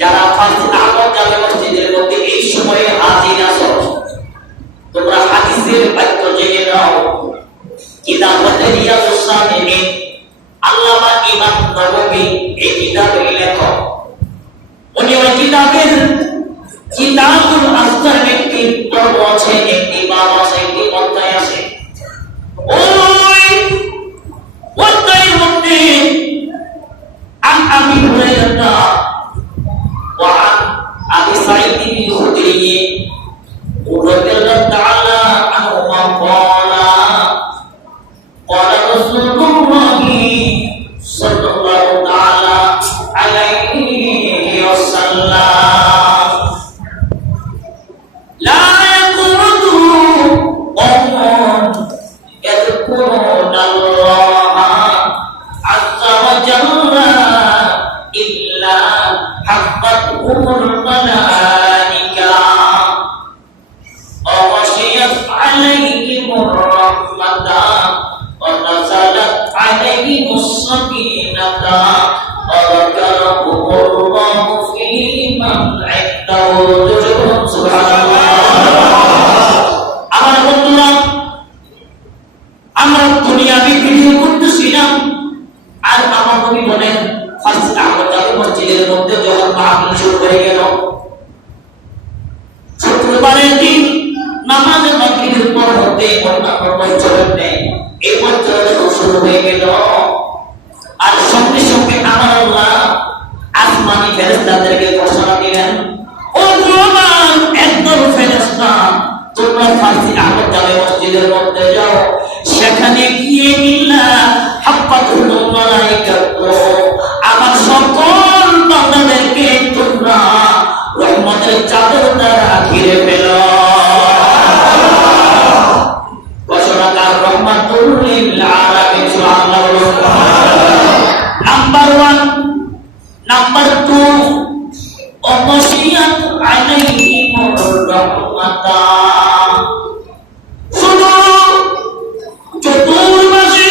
যারা ফার্স্ট আলো জামে মসজিদের মধ্যে এই কিতাব হচ্ছে রিয়াজুস সালিহিন, আল্লামা ইমাম নববী এই কিতাবের লেখক। উনি ওই কিতাবের কিতাবুল আজকার একটি পর্ব আছে, একটি বাব আছে, একটি অধ্যায় আছে। ওই অধ্যায়ের মধ্যে আন আবি হুরায়রা ওয়া আন আবি সাঈদ আল-খুদরি রাদিয়াল্লাহু তাআলা আনহুমা ক্বালা ক্বালা রাসূলুল্লাহি সাল্লাল্লাহু তাআলা আলাইহি ওয়াসাল্লাম লা ইয়াকুতু কওমুন ইয়াযকুরুনাল্লাহা আযজা ওয়া জাল্লা ইল্লা হাফাতহুমুল মালাইকা ওয়া ওয়াশিয়াত আলাইহিমুর রাহমাতা ওয়া নাযালাত আলাইহিmus সাকিনাতা ওয়া যাকারাহুমুল্লাহু ফী মান ইনদাহু। সুবহানাল্লাহ। আমার বন্ধুরা, আমরা দুনিয়াবি ভিডিও করতেছিলাম, আর আমার নবী বলেন ফার্স্ট আহমদ মসজিদের মধ্যে যখন মাহফিল শুরু হয়ে গেল, শুক্রবারের দিন নামাজের মাগরিবের পর হতে অন্যান্য বছরের নেই এই বছরের শুরু হয়ে গেল। আর সঙ্গে সঙ্গে আমার আল্লাহ আসমানি ফেরেশতাদেরকে ঘোষণা দিলেন, ও মুসলমান, একদল ফেরেশতা তোমরা ফার্সি আহমদ জামে মসজিদের মধ্যে যাও, সেখানে গিয়ে ইল্লা হাফাতুল মালাইকাতু আমার সকল বান্দাদেরকে তোমরা রহমতের চাদর দ্বারা ঘিরে ফেলো। ঘোষণাকার রহমাতুল লিল আলামিন। সুবহানাল্লাহ। Number 1, number 2, ওয়াশিয়াত আলাইহিমুর রাহমাতা। শুধু চতুর্পাশে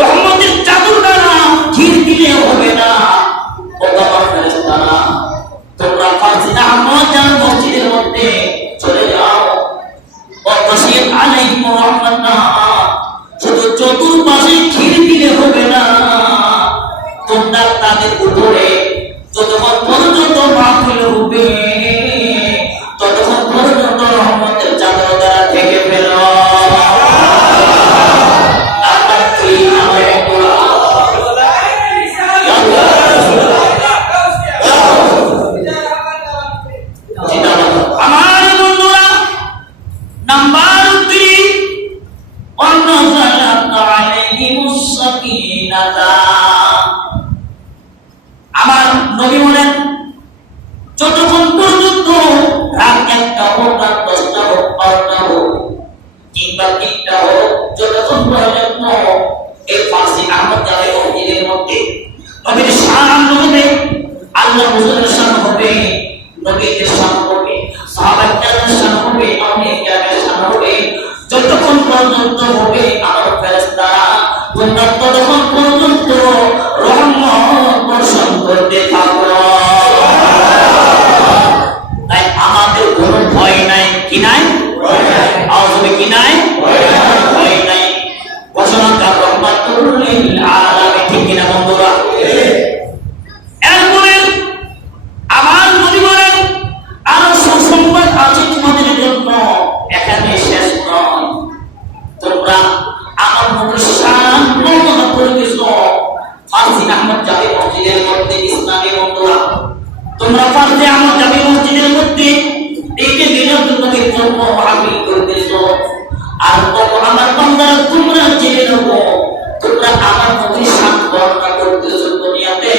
রহমতের চাদর দ্বারা ঘিরে দিলে হবে না, ও আমার ফেরেশতারা তোমরা ফার্সি আহমদ জামে মসজিদের মধ্যে চলে যাও। ওয়াশিয়াত আলাইহিমুর রাহমাতা, শুধু চতুর্পাশে ঘিরে দিলে হবে না, তোমরা তাদের উপরে যতক্ষণ পর্যন্ত মাহফিল হবে ততক্ষণ পর্যন্ত রহমতের চাদর দ্বারা ঢেকে ফেলো। আমার বন্ধুরা, নাম্বার 3, ওয়ানাযালাত আলাইহিমুস সাকিনাতা। আমার নবী বলেন যতক্ষণ পর্যন্ত রাত 1টা হোক, রাত 10টা হোক, 12টা হোক কিংবা 3টা হোক, যতক্ষণ পর্যন্ত এই ফার্সি আহমদ জামে মসজিদের মধ্যে নবীর শান হবে, আল্লাহ রাসূলের শান হবে, নবীর শান হবে, সাহাবায়ে কেরামের শান হবে, আউলিয়া কেরামের শান হবে, যতক্ষণ পর্যন্ত হবে আমার ফেরেশতারা তোমরা ততক্ষণ পর্যন্ত রহমত বর্ষণ করতে থাকো। তাই আমাদের কোনো ভয় নাই, কি নাই? আওয়াজে কি নাই? ভয় নাই। ঘোষণাকার রহমাতুল লিল আলামিন। ঠিক কিনা বন্ধুরা? এরপরে আমার নবী বলেন আরো সুসংবাদ আছে তোমাদের জন্য, এখানে শেষ নয়। তোমরা আমার নবীর শান বর্ণনা করেছো ফার্সি আহমদ জামে মসজিদের মধ্যে। ইসলামী বন্ধুরা, তোমরা ফার্সি আহমদ জামে মসজিদের মধ্যে একে দিনের নবীর জন্য মাহফিল করতেছো, আর তখন আমার বান্দারা তোমরা জেনে নেবো তোমরা আমার নবীর শান বর্ণনা করতেছো দুনিয়াতে।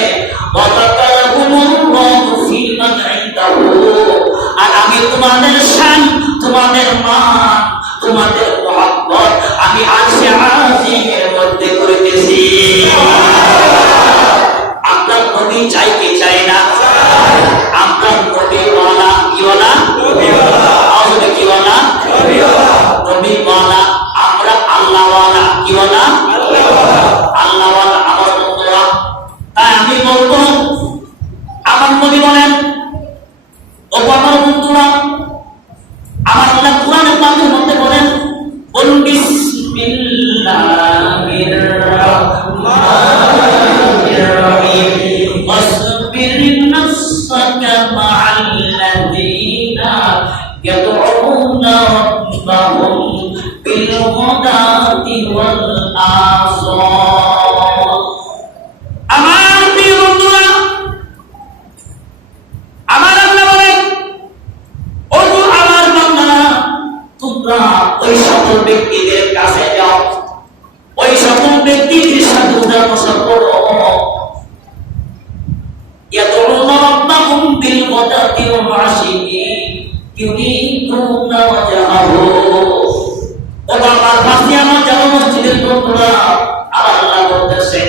আর আমি তোমাদের শান, তোমাদের মান, তোমাদের মহব্বত আমি আরশে আজিমের মধ্যে করিতেছি। আপনার নবী চাই কি চাই না? আপনার নবীওয়ালা কিওয়ালা? নবীওয়ালা। কিওয়ালা? নবীওয়ালা। আমরা আল্লাহওয়ালা। কিওয়ালা? আল্লাহওয়ালা। আমার বন্ধুরা, তাই আমি বলবো আমার নবী বলেন, ও আমার বন্ধুরা, আমার আল্লাহ কোরআনে পাকের মধ্যে বলেন, বলুন বিসমিল্লাহ رسلهم بالغداة والآصال আমার প্রিয় বন্ধুরা আমার আল্লাহ বলেন ও আমার বান্দারা তোমরা ওই সকল ব্যক্তিদের কাছে যাও ওই সকল ব্যক্তিদের সাথে উদাহরণ করো يدعون ربهم بالغداة والعشي يريدون وجهه আমার ফাঁসি আমার জামা মসজিদের বন্ধুরা আমার আল্লাহ বলতেছেন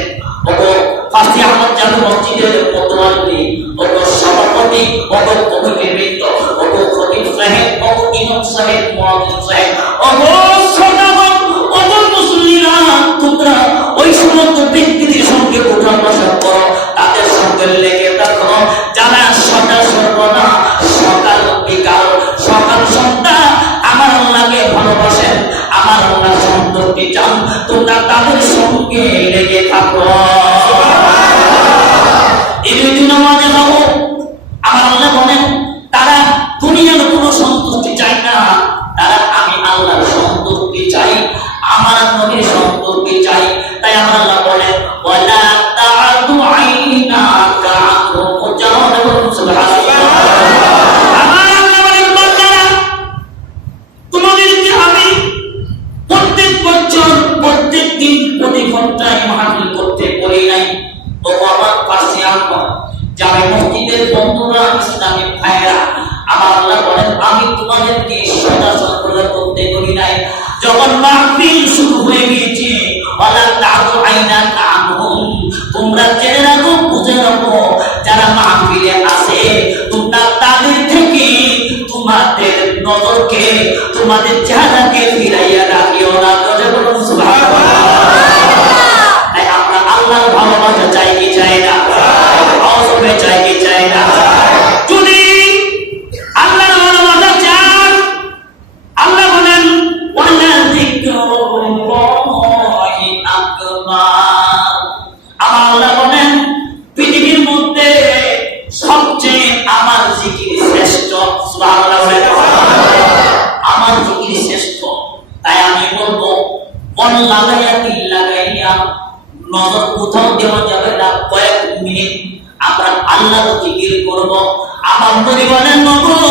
ওগো ফাঁসি আমার জামা মসজিদের বন্ধুরানি ওগো সভাপতি ওগো কমিটিবৃন্দ ওগো খতিব সাহেব ওগো ইমাম সাহেব মুয়াজ্জিন সাহেব ওগো সদাগর ওগো মুসল্লিরা তোমরা ওই সমস্ত ব্যক্তিদের সঙ্গে উঠা বসা করো তাদের সঙ্গে লেগে থাকো যারা সদা সর্বদা সকাল বিকাল সকাল সন্ধ্যা আমার আল্লাহকে ভালোবাসেন আমার আল্লাহ সন্তুষ্টি চান তোমরা তাদের সঙ্গে লেগে থাকো এই দিন আমাদের যাবো আমার আল্লাহ বলেন তারা দুনিয়ার কোনো সন্তুষ্টি চায় না তারা আমি আল্লাহর সন্তুষ্টি চাই আমার নবীর সন্তুষ্টি চাই তাই আমার আল্লাহ বলেন ওয়ালা তা'দু আইনাকা আনহুম জাওয়ান সুবহানাল্লাহ আমার আল্লাহ বলেন বান্দারা তোমাদেরকে আমি প্রত্যেক বছর প্রত্যেক দিন প্রতি ঘন্টায় মাহফিল করতে বলি নাই ও আমার পাশে আনবা যারা মসজিদের বন্ধুরা ইসলামী ভাইরা আমার আল্লাহ বলেন আমি তোমাদেরকে সদা সর্বদা করতে বলি নাই যখন মাহফিল শুরু হয়ে গিয়েছে ওয়ালা তা'দু আইনাকা আনহুম তোমরা জেনে রাখো বুঝে রাখো যারা মাহফিলে আসে তোমরা তাদের থেকে তোমাদের নজরকে তোমাদের চেহারাকে ফিরাইয়া রাখিও না বলুন সুবহানাল্লাহ তাই আমরা আল্লাহর ভালোবাসা চাই কি চাই না আওয়াজে চাই কি চাই না যদি আল্লাহর ভালোবাসা চান আল্লাহ বলেন ওয়ালা যিকরুল্লাহি আকবার আমার আল্লাহ বলেন পৃথিবীর মধ্যে সবচেয়ে আমার জিকির শ্রেষ্ঠ সুবহানাল্লাহ আমার জিকির শ্রেষ্ঠ তাই আমি বলবো মন লাগাইয়া দিল লাগাইয়া নজর কোথাও দেওয়া যাবে না কয়েক মিনিট আমরা আল্লাহর জিকির করব আমার পরিবারের নগর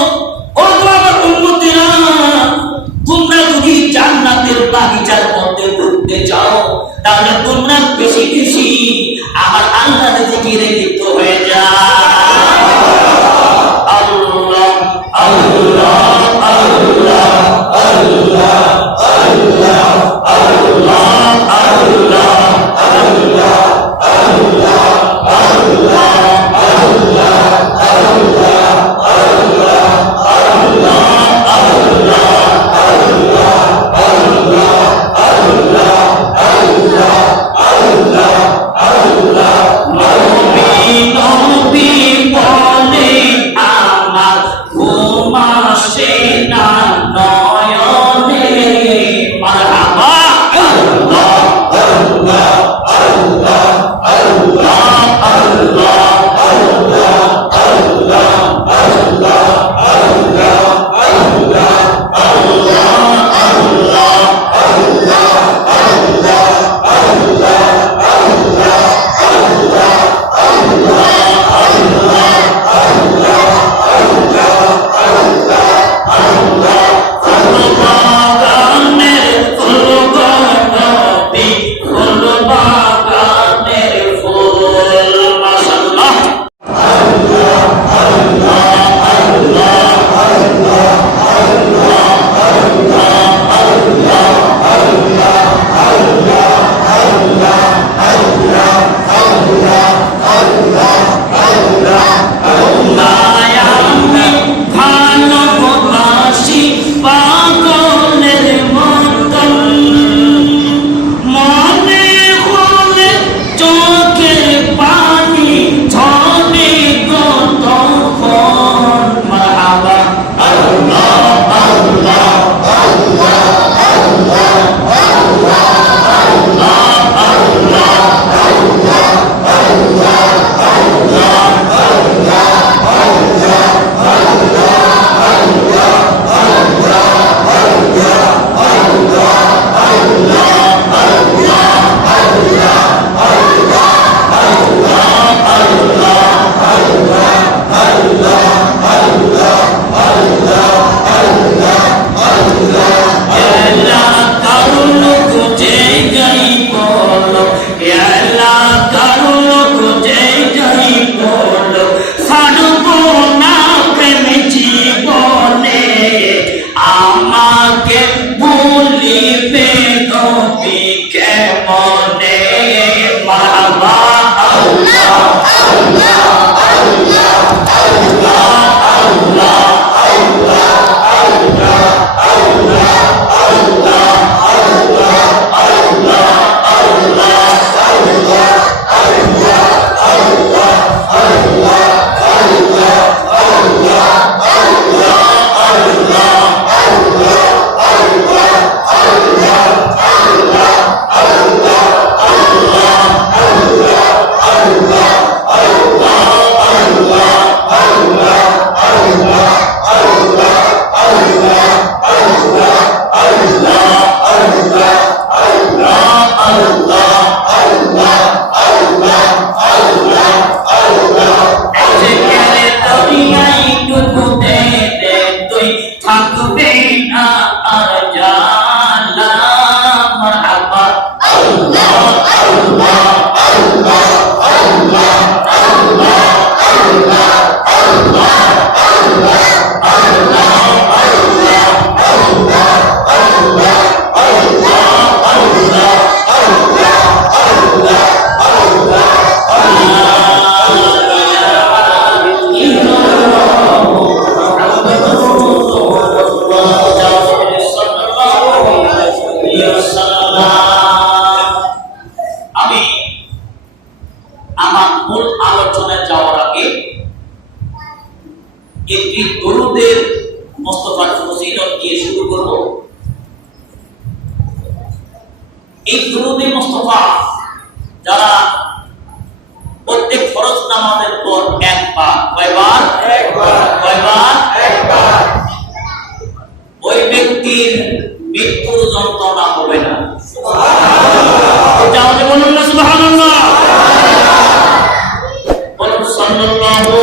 ও আমার উম্মতেরা তোমরা যদি জান্নাতের বাগিচার মধ্যে ঢুকতে চাও তাহলে তোমরা বেশি বেশি আমার আল্লাহর জিকিরে লিপ্ত হয়ে যাও আল্লাহ আল্লাহ আল্লাহ আল্লাহ আল্লাহ আল্লাহ আল্লাহ আল্লাহ আল্লাহ আল্লাহ আল্লাহ আল্লাহ আল্লাহ আল্লাহ আমাকে ভুলিবে নবী কেমনে মারহাবা আল্লাহ আল্লাহ আল্লাহ আল্লাহ আল্লাহ আল্লাহ আল্লাহ আল্লাহ আল্লাহ আল্লাহ আল্লাহ আল্লাহ আল্লাহ আল্লাহ আল্লাহ আল্লাহ আমার মূল আলোচনায় যাওয়ার আগে একটি দরুদের মুস্তাফার ফজিলত দিয়ে শুরু করব। এই দরুদে মুস্তাফা যারা প্রত্যেক ফরজ নামাজের পর একবার কয়বার ওই ব্যক্তির মৃত্যুর যন্ত্রণা হবে না। সুবহানাল্লাহ, বলুন না সুবহানাল্লাহ। বলুন সাল্লাল্লাহু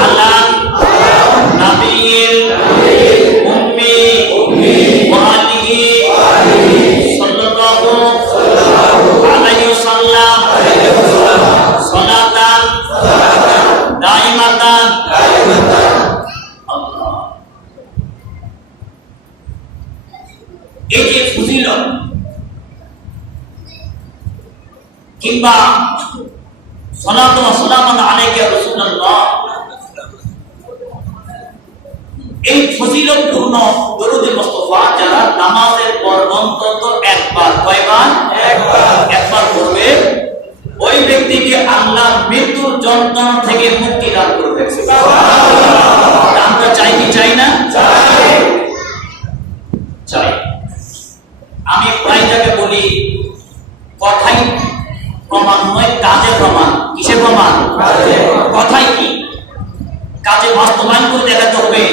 আলা নবিয়িল উম্মি ওয়া আলিহি সাল্লাল্লাহু আলাইহি ওয়াসাল্লাম সালাতান দাইমাতান। আল্লাহ, এই যে ফজিলত কিংবা সালাতু ওয়া সালামু আলাইকা ইয়া রাসূলুল্লাহ, এই ফজিলতপূর্ণ দরুদ মুস্তাফা যারা নামাজের পর অন্তত একবার একবার করবে, ওই ব্যক্তিকে আল্লাহ মৃত্যুর যন্ত্রণা থেকে মুক্তি দান করবে। সুবহানাল্লাহ, আমরা চাই কি চাই না? চাই। আমি প্রায় যাকে বলি কথাই প্রমাণ নয়, কাজে প্রমাণ। কিসে প্রমাণ? কথাই কি, কাজে বাস্তবায়ন করে দেখাতে হবে,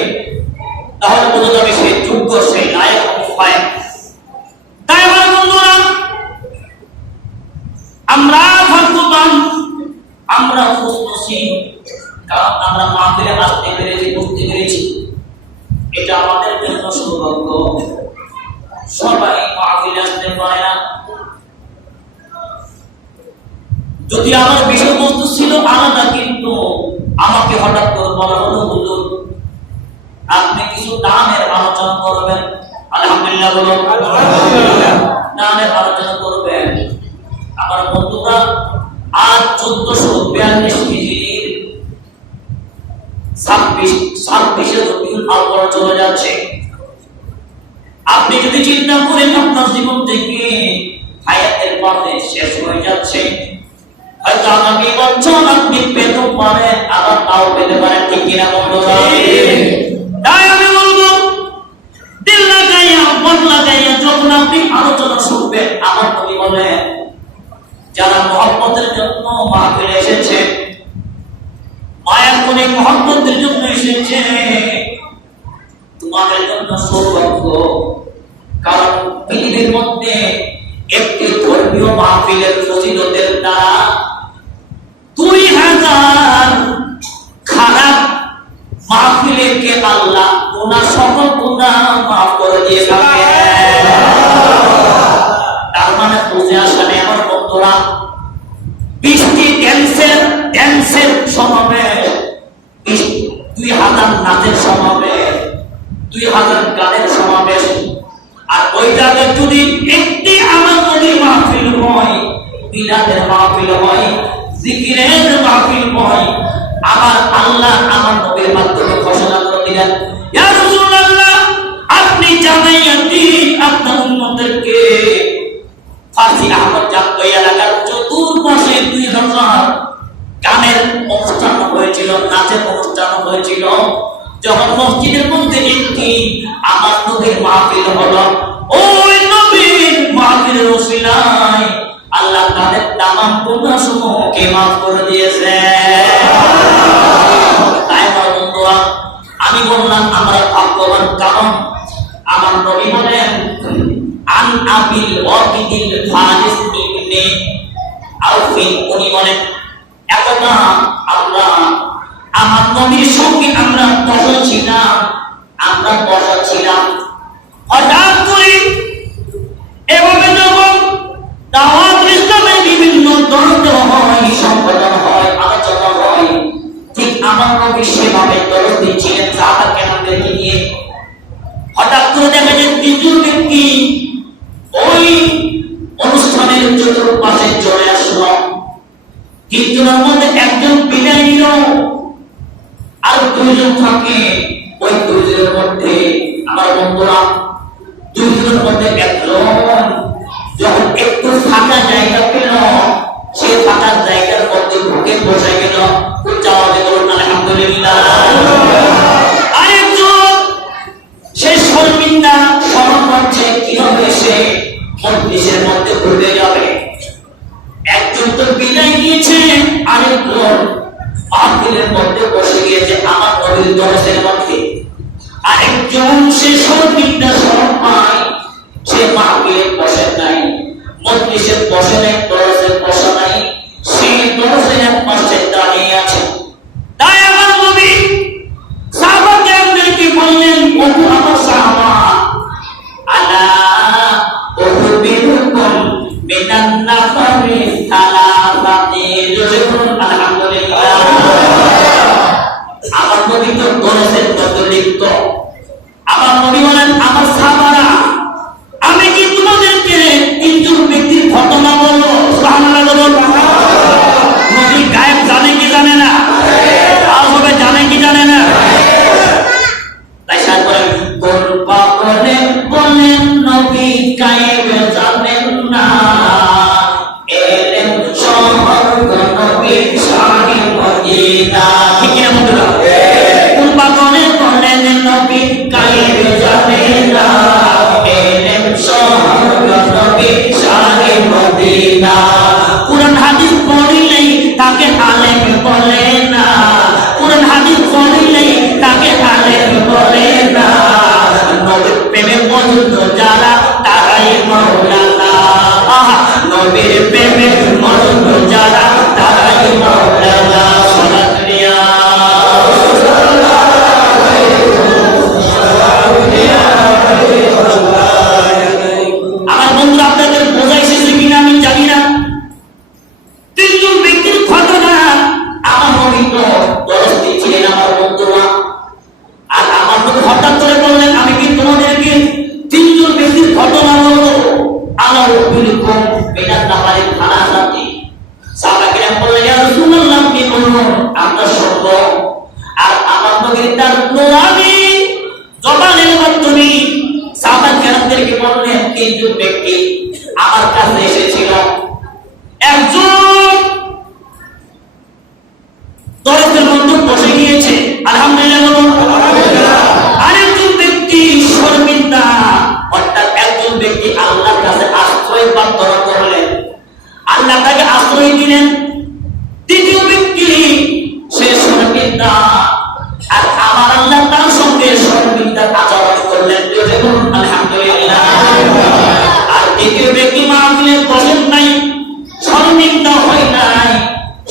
তাহলে বোঝা যাবে সে যোগ্য, সেই লায়ক হয়। তাই আমার বন্ধুরা, আমরা ভাগ্যবান, আমরা খুশনসিব, কারণ আমরা মাহফিলে আসতে পেরেছি, বুঝতে পেরেছি, এটা আমাদের জন্য সৌভাগ্য। সবাই মাহফিলে আসতে পারে না। যদি আমার বিষয়বস্তু ছিল আলাদা, কিন্তু আমাকে হঠাৎ করে বলা হলো, হুজুর আপনি কিছু দানের আলোচনা করবেন। আলহামদুলিল্লাহ, বলুন আলহামদুলিল্লাহ। দানের আলোচনা করবেন। আমার বন্ধুরা, আজ 1442 হিজরির 26 রবিউল আউয়াল চলে যাচ্ছে। আপনি যদি চিন্তা করেন আপনার জীবন থেকে হায়াতের পথে শেষ হয়ে যাচ্ছে, হয়তো আগামী বছর আপনি পেতে পারেন, আবার তাও পেতে পারেন। ঠিক কিনা বন্ধুরা? তাই আমি বলবো, দিল লাগাইয়া মন লাগাইয়া যখন আপনি আলোচনা শুনবেন, আমার নবী বলেন, যারা মুহাম্মদের জন্য মাহফিলে এসেছে, মায়ের কোনে মুহাম্মদের জন্য এসেছে, তোমাদের জন্য সৌভাগ্য। কারণ পৃথিবীর মধ্যে একটি ধর্মীয় মাহফিলের ফজিলতের দ্বারা 2000 খারাপ মাহফিলকে আল্লাহ গুনাহ, সকল গুনাহ মাফ করে দিয়ে থাকে। তার মানে বুঝে আসা নেই আমার বন্ধুরা, 20টি ড্যান্সের সমাবেশ 2000 নাচের সমাবেশ, 2000 গানের সমাবেশ। আর ওই জায়গায় যদি একটি আমার নবীর মাহফিল হয়, মিলাদের মাহফিল হয়, জিকিরের মাহফিল হয়, আমার আল্লাহ আমার নবীর মাধ্যমে ঘোষণা করে দিলেন, ইয়া রাসূলুল্লাহ, আপনি জানাইয়া দিন আপনার উম্মতদেরকে ফার্সি আহমদ জাতীয় এলাকার চতুর্পাশে 2000 গানের অনুষ্ঠান হয়েছিল, নাচের অনুষ্ঠান হয়েছিল। যখন মসজিদের মধ্যে একটি আমার নবীর মাহফিল হলো, ওই নবীর মাহফিলের ওসিলায় আল্লাহ তাদের তামাম গুনাহসমূহকে মাফ করে দিয়েছে। তাই আমার বন্ধুরা, আমি বললাম আমরা ভাগ্যবান, কারণ আমার নবী বলেন, আন আবিল ওয়াকিদিল ফারিস ইবনে আউফি, উনি বলেন একদা আমরা আমার নবীর সঙ্গে আমরা বসেছিলাম, হঠাৎ করে এভাবে যখন দাওয়াত ইসলামের বিভিন্ন দরজা হয়, সংগঠন হয়, আলোচনা হয়, ঠিক আমার নবী সেভাবে দরজ দিচ্ছিলেন সাহাবাকে আমাদেরকে নিয়ে। হঠাৎ করে দেখা যায় তিনজন ব্যক্তি ওই অনুষ্ঠানের চতুর্পাশে চলে আসলো। তিনজনের মধ্যে একজন বিদায় নিল, আর দুইজন থাকে। ওই দুইজনের মধ্যে আমার বন্ধুরা, দুইজনের মধ্যে একজন যখন একটু ফাঁকা জায়গা পেল, সে ফাঁকা জায়গার মধ্যে ঢুকে বসে গেল। আলহামদুলিল্লাহ। আরেকজন সে শর্মিন্দা স্মরণ করছে কিভাবে সে মজলিসের মধ্যে ঢুকে যাবে। একজন তো বিদায় নিয়েছে, আরেকজন মাহফিলের মধ্যে বসে গিয়েছে আমার নবীর দরজের মধ্যে। আরেকজন সে শর্মিন্দা স্মরণ পায়, সে মাহফিলে বসে নাই, মজলিসে বসে নাই, দরজে বসে নাই, সে দরজের এক পাশে দাঁড়িয়ে আছে। তাই আমার নবী সাহাবাকে আমাদেরকে বললেন, ও আমার সাহাবা, আলা উখবিরুকুম মিনান নাফারি সালাসাতি, আলহামদুলিল্লাহ। আমার নবী তো দরজের মধ্যে লিপ্ত। আমার নবী বলেন, আমার সাহাবারা, আমি কি তোমাদেরকে তিনজন ব্যক্তির ঘটনা বলবো? সুবহানাল্লাহ বলুন। নবী গায়েব জানে কি জানে না? আর হবে জানে কি জানে না? তাই সাথে বলেন, বলবা বলেন নবী গায়েব জানেন না, এলেন শহর নবী শাহে মদিনা। ঠিক না বন্ধুরা? বলবা বলেন নবী গায়েব জানেন না, এলেন শহর নবী শাহে মদিনা। কুরআন হাদিস পড়িলেই তাকে আলেম বলে না, কুরআন হাদিস পড়িলেই তাকে আলেম বলে না। নবীর প্রেমে মজনু যারা তারাই মাওলানা, নবীর প্রেমে মজনু যারা তারাই মাওলানা। আমার বন্ধুরা, আপনাদের বোঝা এসেছে কিনা আমি জানি না। তিনজন ব্যক্তির ঘটনা আমার নবী তো দরজ দিচ্ছিলেন আমার বন্ধুরা। আর আমার নবী হঠাৎ করে বললেন, আমি কি তোমাদেরকে তিনজন ব্যক্তির ঘটনা বলবো? আলা উখবিরুকুম মিনান নাফারি সালাসাতি। সাহাবায়ে কেরাম বললেন, ইয়া রাসূলুল্লাহ, আপনি বলুন, আমরা শুনব। আর আমার নবী তার নোয়াবি জবানের মাধ্যমে সাহাবায়ে কেরামদেরকে বললেন, তিনজন ব্যক্তি আমার কাছে এসেছিল। একজন দরজের মধ্যে বসে গিয়েছে, আলহামদুলিল্লাহ। আরেকজন ব্যক্তি শর্মিন্দা, অর্থাৎ একজন ব্যক্তি আল্লাহর কাছে আশ্রয় প্রার্থনা করলেন, আল্লাহ তাকে আশ্রয় দিলেন। তৃতীয় ব্যক্তি সে শর্মিন্দা, আর আমার আল্লাহ তার সঙ্গে শর্মিন্দা আচরণ করলেন, আলহামদুলিল্লাহ। আর তৃতীয় ব্যক্তি মাহফিলে বসেন নাই, শর্মিন্দা হয় নাই,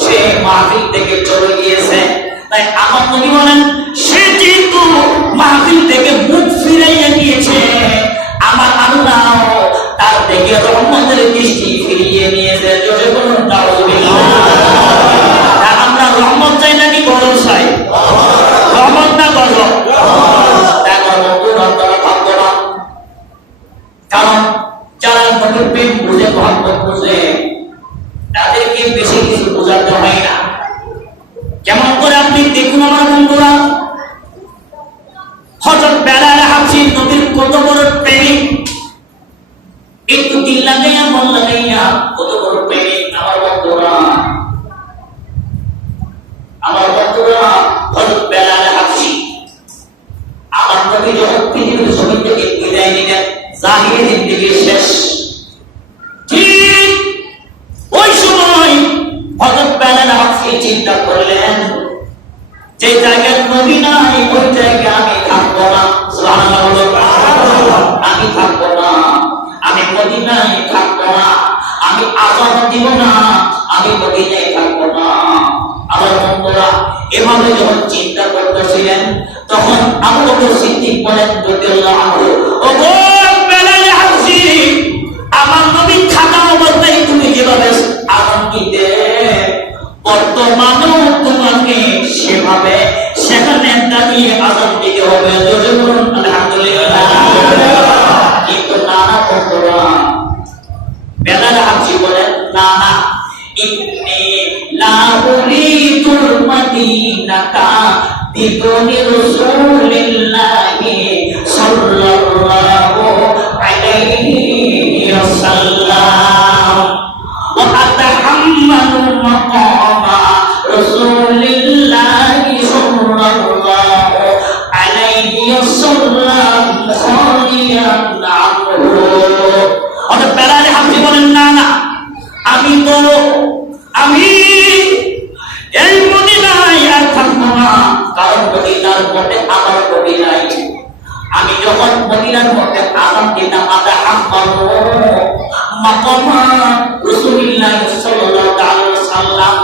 সে মাহফিল থেকে চলে গিয়েছে। তাই আমার নবী বলেন, সে যেহেতু মাহফিল থেকে মুখ ফিরাইয়া গিয়েছে, আমার আল্লাহ তার থেকে রহমতের দৃষ্টি ফিরিয়ে নিয়েছে। জোরে বলুন তাআলা। আমরা রহমত চাই নাকি গজব চাই? রহমত কত বড় প্রেমিক, একটু দিল লাগাইয়া মন লাগাইয়া কত বড় প্রেমিক। আমার বন্ধুরা হযরত বেলাল হাবশী আমার নবী যখন পৃথিবীর জমিন থেকে বিদায় নিলেন, জাহিরি জিন্দেগি শেষ, ঠিক ওই সময় হযরত বেলাল হাবশী চিন্তা করলেন যে জায়গায় নবী নাই ওই জায়গায় আমি থাকবো না। সুবহানাল্লাহ, আমি থাকবো না, আমি মদিনায় থাকবো না, আমি আযান দিব না, আমি মদিনায় থাকবো না। আমার বন্ধুরা এভাবে যখন চিন্তা করতেছিলেন তখন আবু বকর সিদ্দিক বলেন রাদিয়াল্লাহু আনহু, ওগো বেলাল হাবশী, আমার নবী থাকা অবস্থায় তুমি যেভাবে আযান দিতে, বর্তমানেও তোমাকে সেভাবে সেখানে দাঁড়িয়ে আযান দিতে হবে। জোরে বলুন আলহামদুলিল্লাহ। কিন্তু নানা বন্ধুরা বেলাল হাবশী বলেন, না না, ইন্নী লা উরিদুল মদিনাতা বিদুনি রাসূলিল্লাহি সাল্লাল্লাহু আলাইহি ওয়াসাল্লাম ওয়া আতাহাম্মালু মাকামা রাসূলিল্লাহি সাল্লাল্লাহু আলাইহি ওয়াসাল্লাম খালিয়ান আনহু। অর্থাৎ বেলাল হাবশী বলেন, না না, আমি এই মদিনায় আর থাকবো না, কারণ মদিনার মধ্যে আমার নবী নাই। আমি যখন মদিনার মধ্যে আযান দিতাম, আতাহাম্মালু মাকামা রাসূলিল্লাহ সাল্লাল্লাহু আলাইহি ওয়াসাল্লাম,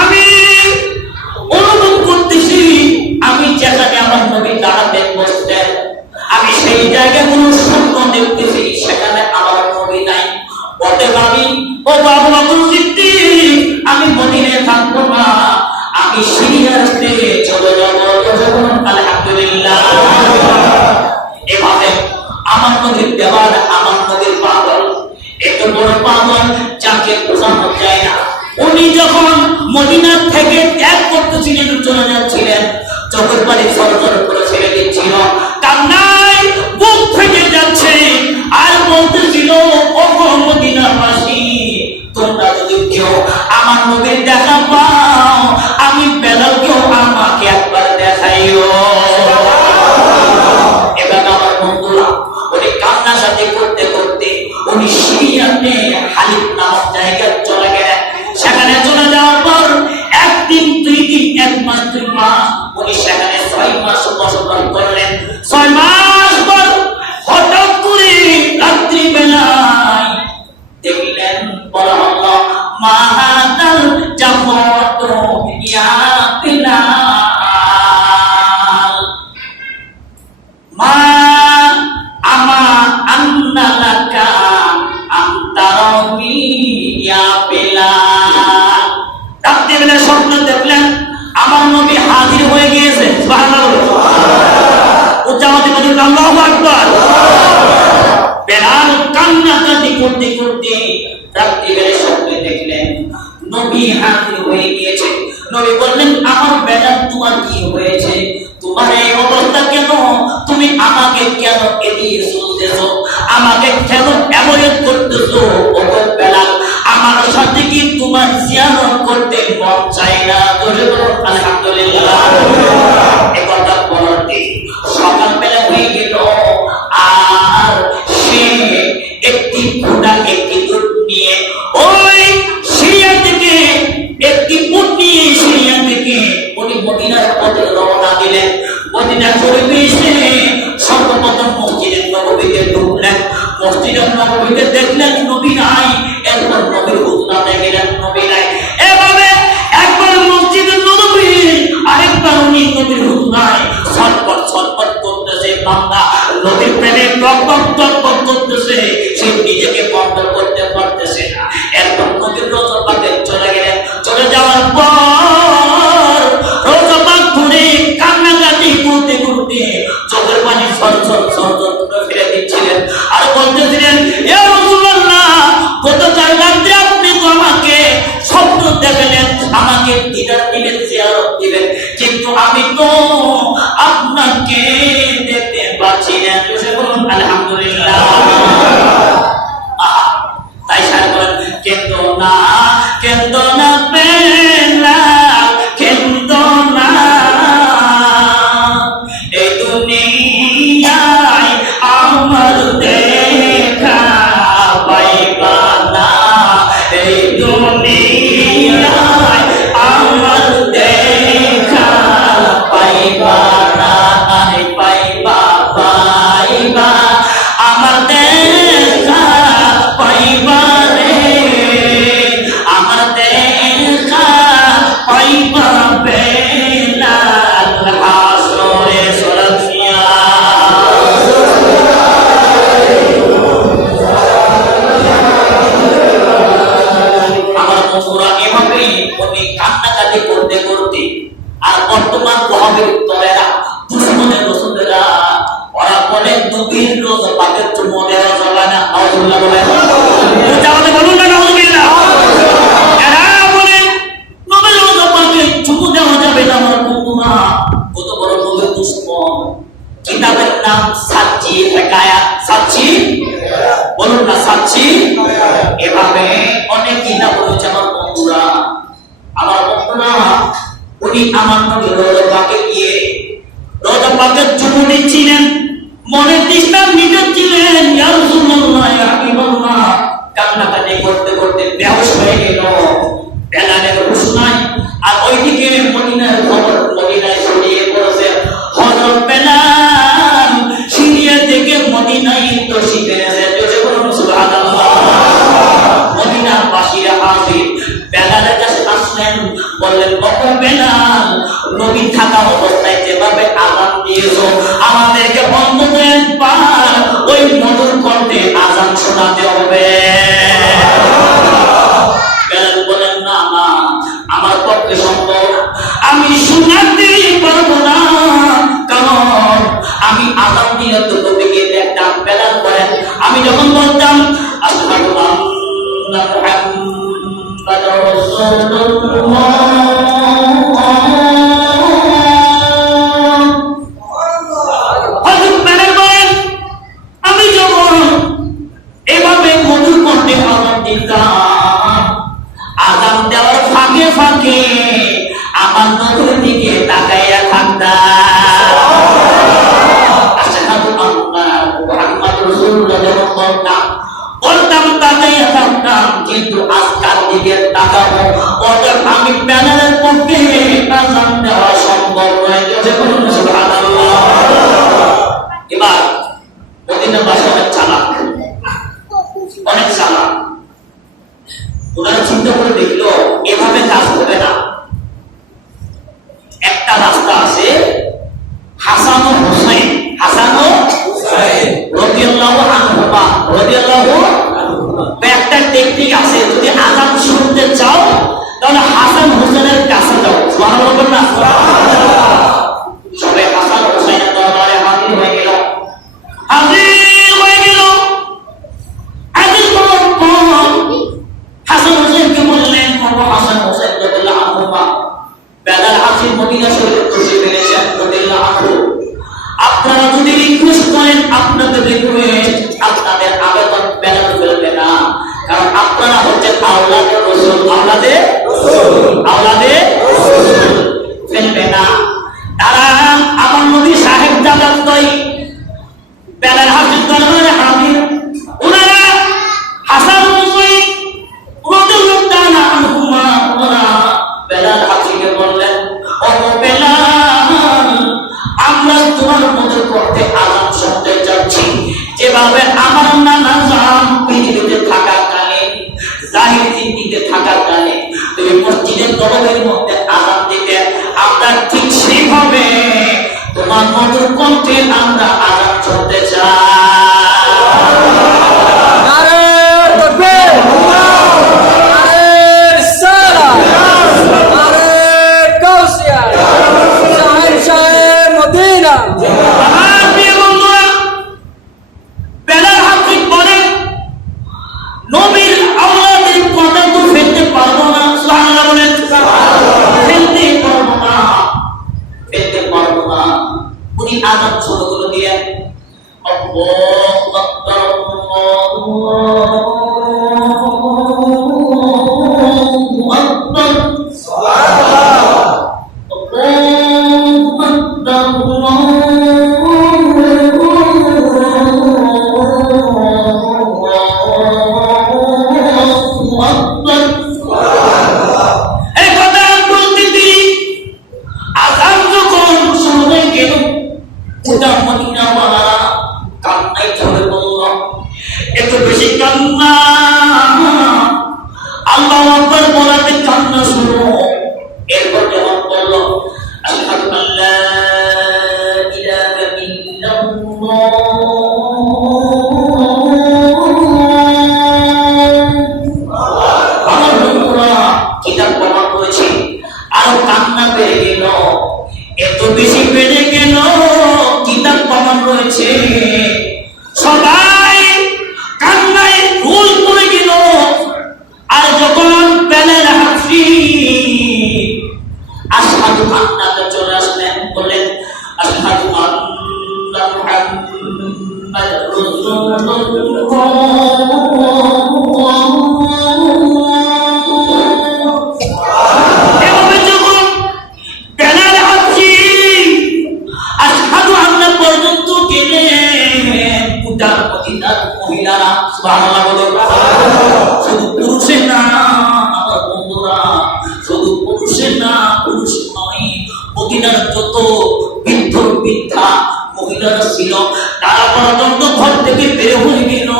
আমি অনুভব করতেছি আমি যেখানে আমার নবী দাঁড়াতেন বসতেন, আমি সেই জায়গাগুলো স্বপ্ন দেখতেছি, সেখানে আমার নবী নাই। অতএব আমি ও আবু বকর সিদ্দিক, আমি মদিনায় থাকবো না, আমি সিরিয়াতে চলে যাব। আলহামদুলিল্লাহ। এভাবে আমার নবীর দেওয়ার, আমার নবীর পাগল, এত বড় পাগল যাকে বোঝানো যায় না। উনি যখন মদিনা থেকে ত্যাগ করতেছিলেন, চলে যাচ্ছিলেন, চোখের পানি সরসর করে ছেড়ে দিচ্ছিল, কান্নায় বুক ফেটে যাচ্ছে, আর বলতেছিল, ও মদিনাবাসী, তোমরা যদি কেউ আমার নবীর দেখা পাও, আমি বেলালকেও আমাকে একবার দেখাইও। এবার আমার বন্ধুরা উনি কান্নাকাটি করতে করতে উনি সিরিয়াতে হালিব নামক জায়গায় চলে গেলেন। সেখানে চলে যাওয়ার পর একদিন, 2 দিন, 1 মাস, 2 মাস উনি সেখানে 6 মাস বসবাস করলেন। 6 মাস পর হঠাৎ করে রাত্রি বেলায় দেখলেন, বলা হলো, মাহাদাল জাফত ইয়া বিলাল, মা আমা আন্নালাকা আনতারামি ইয়া বিলাল। রাত্রি বেলায় স্বপ্ন দেখলেন আমার নবী হাজির হয়ে গিয়েছে। সুবহানাল্লাহ। উচ্চারণ করুন আল্লাহু আকবার। বেলাল কান্নাকাটি করতে করতে রাত্রি বেলায় স্বপ্নে দেখলেন নবী হাজির হয়ে গিয়েছে। নবী বললেন, আমার বেলাল, তোমার কি হয়েছে? তোমার এই অবস্থা কেন? তুমি আমাকে কেন এড়িয়ে চলতেছো? আমাকে কেন অ্যাভয়েড করতেছো? ও বেলাল, আমার সাথে কি তোমার জিয়ারত করতে মন চায় না? আলহামদুলিল্লাহ। এই কথা বলতে সকালবেলা হয়ে গেল, আর সে একটি ঘোড়া, একটি উট নিয়ে ওই সিরিয়া থেকে, একটি উট নিয়ে সিরিয়া থেকে উনি মদিনার পথে রওনা দিলেন। মদিনা শরীফে এসে সর্বপ্রথম মসজিদে নববীতে ঢুকলেন। মসজিদে নববীতে দেখলেন নবী নাই, এরপর নবীর হুজরাতে গেলেন, নবী নাই। এভাবে একবার মসজিদে নববী, আরেকবার উনি নবীর হুজরায় ছটফট করতেছে। বান্দা নবীর প্রেমে টকবক করতেছে, সে নিজেকে কন্ট্রোল করতে পারতেছে না। এরপর নবীর রওজা পাকে চলে গেলেন। চলে যাওয়ার পর রওজা পাক ধরে কান্নাকাটি করতে করতে চোখের পানি সরসর করে ফেলে দিচ্ছিলেন, আর বলতেছিলেন, ইয়া রাসূলুল্লাহ, গতকাল রাতে আপনি তো আমাকে স্বপ্ন দেখালেন, আমাকে দিদার দিবেন, জিয়ারত দিবেন, কিন্তু আমি তো আপনাকে দেখতে পাচ্ছি না। নবীর রোজা পাকের চুমো দেওয়া যাবে না। নাউজুবিল্লাহ বলেন, জামাতে বলুন না নাউজুবিল্লাহ। এরা বলে নবীর রোজা পাকে চুমো দেওয়া যাবে না। আমার বন্ধুরা, কত বড় নবীর দুশমন। কিতাবের নাম সাচ্চি হিকায়াত। সাচ্চি বলুন না, সাচ্চি। এভাবে অনেক কিতাব রয়েছে আমার বন্ধুরা। আমার বন্ধুরা, উনি আমার নবীর রোজা পাকে গিয়ে রোজা পাকের চুমো দিচ্ছিলেন, মনে তৃষ্ণা মিটাচ্ছিলেন। ইয়া রাসূলুল্লাহ, ইয়া হাবিবাল্লাহ, কান্নাকাটি করতে করতে বেহুশ হয়ে গেল। বেলালের হুঁশ নাই। আর ওইদিকে মদিনার খবর মদিনায় ছড়িয়ে পড়েছে। হযরত বেলাল সিরিয়া থেকে মদিনায় তশরিফ এনেছেন। জোরে বলুন সুবহানাল্লাহ। মদিনার বাসীরা হাজির। বেলালের কাছে আসলেন, বললেন, ওগো বেলাল, নবী থাকা অবস্থায় যেভাবে আযান দিয়েছো, আমাদেরকে অন্তত একবার ওই মধুর কণ্ঠে আযান শোনাতে হবে। বেলাল বলেন, না না, আমার পক্ষে সম্ভব না, আমি শোনাতে পারবো না, কারণ আমি আযান দিয়ে তো নবীকে দেখতাম। বেলাল বলেন, আমি যখন বলতাম আশহাদু আন্না মুহাম্মাদুর রাসূলুল্লাহ, আযান দেওয়ার ফাঁকে ফাঁকে আমার নবীর দিকে তাকাইয়া থাকতাম। আশহাদু আন্না মুহাম্মাদুর রাসূলুল্লাহ যখন বলতাম তাকাইয়া থাকতাম, কিন্তু আজকাল দিকে তাকাবো ওটা আমি বেলালের পক্ষে আযান দেওয়া সম্ভব নয়। বলুন সুবহানাল্লাহ। এবার মদিনার বাসীরা চালাক, অনেক চালাক। ওনারা চিন্তা করে দেখলো এভাবে কাজ হবে না। একটা রাস্তা আছে, হাসান ও হুসাইন, হাসান ও হুসাইন রাদিয়াল্লাহু আনহুমা, রাদিয়াল্লাহু আনহুমা। একটা টেকনিক আছে, যদি আযান শুনতে চাও তাহলে হাসান হুসাইনের কাছে যাও। সুবহানাল্লাহ বলুন না। সবাই হাসান হুসাইনের দরবারে হাজির হয়ে গেল। হাসান হোসেনকে বললেন, বাবা হাসান হোসেন রাদিয়াল্লাহু আনহুমা, বেলাল হাজির মদিনা শরীফে তশরিফ এনেছেন রাদিয়াল্লাহু আনহু। আপনারা যদি রিকোয়েস্ট করেন, আপনাদের রিকোয়েস্ট, আপনাদের আবেদন বেলাল ফেলবে না, কারণ আপনারা হচ্ছেন আওলাদে রাসূল, আওলাদে রাসূল, আওলাদে রাসূল, ফেলবে না। তারা আমার নবী সাহেব জাদাত দই বেলাল হাজির দরবারে হাজির। ওনারা হাসান হোসেন বেলাল হাজিকে বললেন, ও বেলাল, আমরা তোমার মধ্যে করতে আযান শুনতে যাচ্ছি। যেভাবে আমার নানা জান পৃথিবীতে থাকাকালে, জাহির জিন্দিতে থাকাকালে তুমি মসজিদের নববীর মধ্যে আযান দিতে, আমরা ঠিক সেইভাবে তোমার মধুর কণ্ঠে আমরা আযান শুনতে চাই। আযান শুরু করে দিলেন। আল্লাহু আকবার, আল্লাহু আকবার, সুবহানাল্লাহ, আল্লাহু আকবার, সুবহানাল্লাহ। এই কথা বলতে তিনি আযান যখন শুরু হয়ে গেল, ওটা মদিনাওয়ালা কান্নায় ঝরে পড়ল। এত বেশি কান্না, আল্লাহু আকবার বলাতে কান্না শুরু। এরপর যখন বলল, আশহাদু আল্লা ইলাহা ইল্লাল্লাহ, আমার বন্ধুরা কিতাব প্রমাণ করেছে, আরো কান্না বেড়ে গেল। এত বেশি বেড়ে গেল, কিতাব প্রমাণ রয়েছে মহিলারা সুবহানাল্লাহ বলো, শুধু পুরুষের না আমার বন্ধুরা, শুধু পুরুষের না, পুরুষ নয়, মদিনার যত বৃদ্ধ বৃদ্ধা মহিলারা ছিল তারা পর্যন্ত ঘর থেকে বের হয়ে গেল,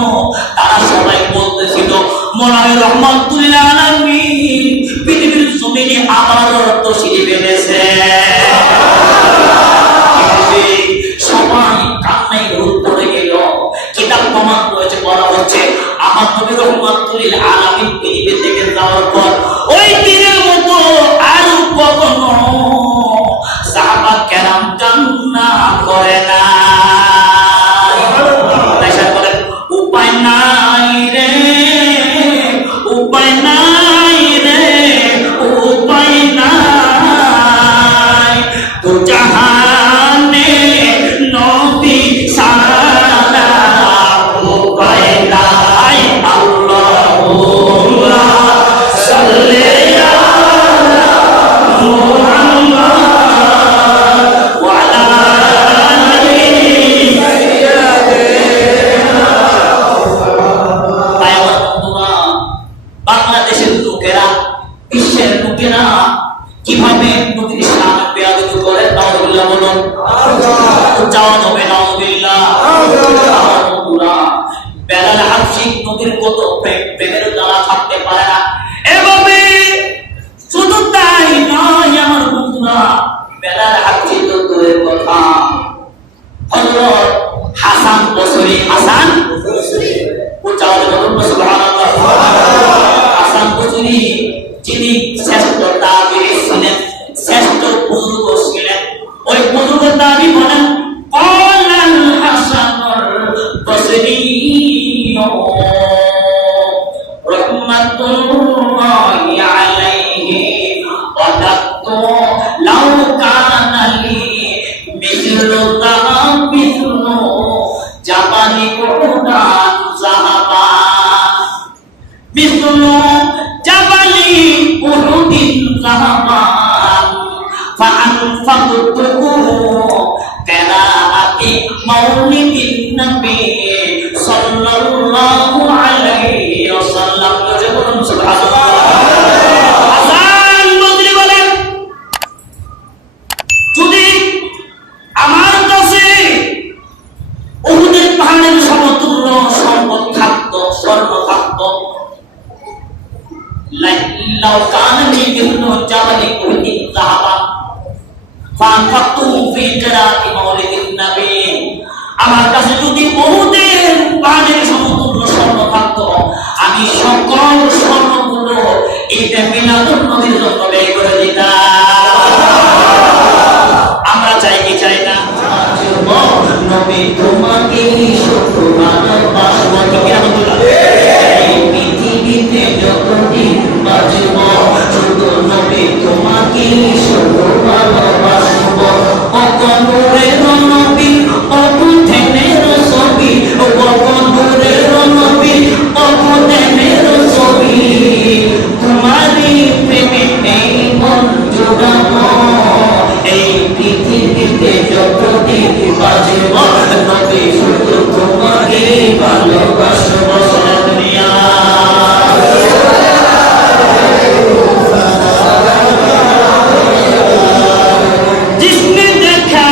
তারা সবাই বলতেছিল মৌলানা রহমাতুল্লাহ আলাইহি পৃথিবীর জমিনে আমার তশরীফ এনেছে। সবাই কান্নায় রূপ করে গেল। কিতাব প্রমাণ রয়েছে, বলা হচ্ছে আমার নবী রহমাতুল্লাহ আলামিন পৃথিবী থেকে যাওয়ার পর ওই দিনের মতো আর কখনো সাহাবা কেরাম কান্না করে না। উপায় নাই রে, উপায় নাই রে, উপায় নাই, তো জাহানে নবী সারা উপায় নাই। আল্লাহুম্মা সাল্লি আলা মুহাম্মাদ ওয়া আলা আলি সাইয়্যিদিনা। বাংলাদেশের লোকেরা, বিশ্বের লোকেরা কিভাবে নবীর শান বেয়াদবি করে, নাউযুবিল্লাহ বলুন, যাওয়া যাবে নাউযুবিল্লাহ। বেলাল হাবশী নবীর কত প্রেমের জ্বালা থাকতে পারে না। এভাবে শুধু তাই নয় আমার বন্ধুরা, বেলাল হাবশী তো দূরের কথা, হযরত হাসান বসরি, হাসান বসরি সুবহানাল্লাহ, হাসান বসরি যিনি শ্রেষ্ঠ তাবিঈ ছিলেন, শ্রেষ্ঠ বুজুর্গ ছিলেন, ওই বুজুর্গ তাবিঈ বলেন ক্বালাল হাসানুল বসরি রাহমাতুল্লাহি আলাইহি ওয়াদাতু লাউ কানা লি মিসলু যাহাবিনু জাবানি কুরআন যাহাবা মিসলু জাবালি উহুদিন যাহাবান ফাআনফাকতুহু কিরাআতি মাউলিদিন নবী সাল্লাল্লাহু আলাইহি ওয়াসাল্লাম। সুবহানাল্লাহ। হাসান বসরি বলেন, যদি আমার কাছে উহুদের পাহাড়ের সমতুল্য সম্পদ থাকতো, স্বর্ণ থাকতো, লাউ কানা লি মিসলু জাবালি উহুদিন যাহাবান ফাআনফাকতুহু ফি কিরাআতি মাউলিদিন নবী, আমার কাছে যদি উহুদের পাহাড়ের সমতুল্য স্বর্ণ থাকতো, আমি সকল স্বর্ণগুলো ঈদে মিলাদুন নবীর জন্য ব্যয় করে দিতাম। আমরা চাই কি চাই না? নবী তোমাকে শুধু ভালোবাসব, ঠিক আলহামদুলিল্লাহ। এই পৃথিবীতে যতদিন বাঁচব শুধু নবী তোমাকে শুধু ভালোবাসব। অগণুরের নবী, অগুণের ছবি, অগণুরের নবী, অগুণের ছবি, তোমারই প্রেমে এই মন জোড়ানো। এই পৃথিবীতে যতদিন বাঁচব নবী শুধু তোমাকে ভালোবাসব। দুনিয়া जिसने देखा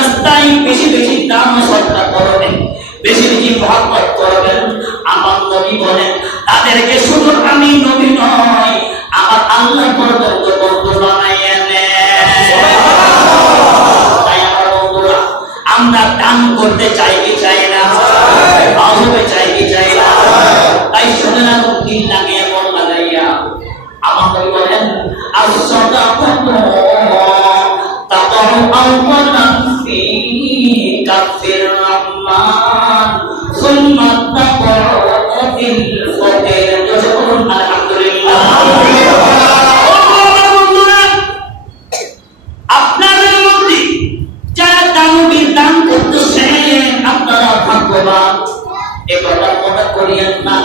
রাস্তায় বেশি বেশি দান সদকা করবেন, বেশি বেশি মহব্বত করবেন। আমার নবী বলেন তাদেরকে শুধু আমি নবী নয়, আমার আল্লাহ পর্যন্ত বন্ধু বানাইয়া নেন। তাই আমার বন্ধুরা, আমরা দান করতে চাই কি চাই না? ভালোভাবে চাই কি চাই না? তাই শুনে না, দিন লাগিয়ে মন লাগাইয়া আমার নবী বলেন as-sadaqatu taqa'u awwalan fi kaffir rahman thumma taqa'u fil faqir। আলহামদুলিল্লাহ। আপনাদের মধ্যে যারা দানবীর দান করতেছেন আপনারা ভাগ্যবান। একথা মনে করিয়েন না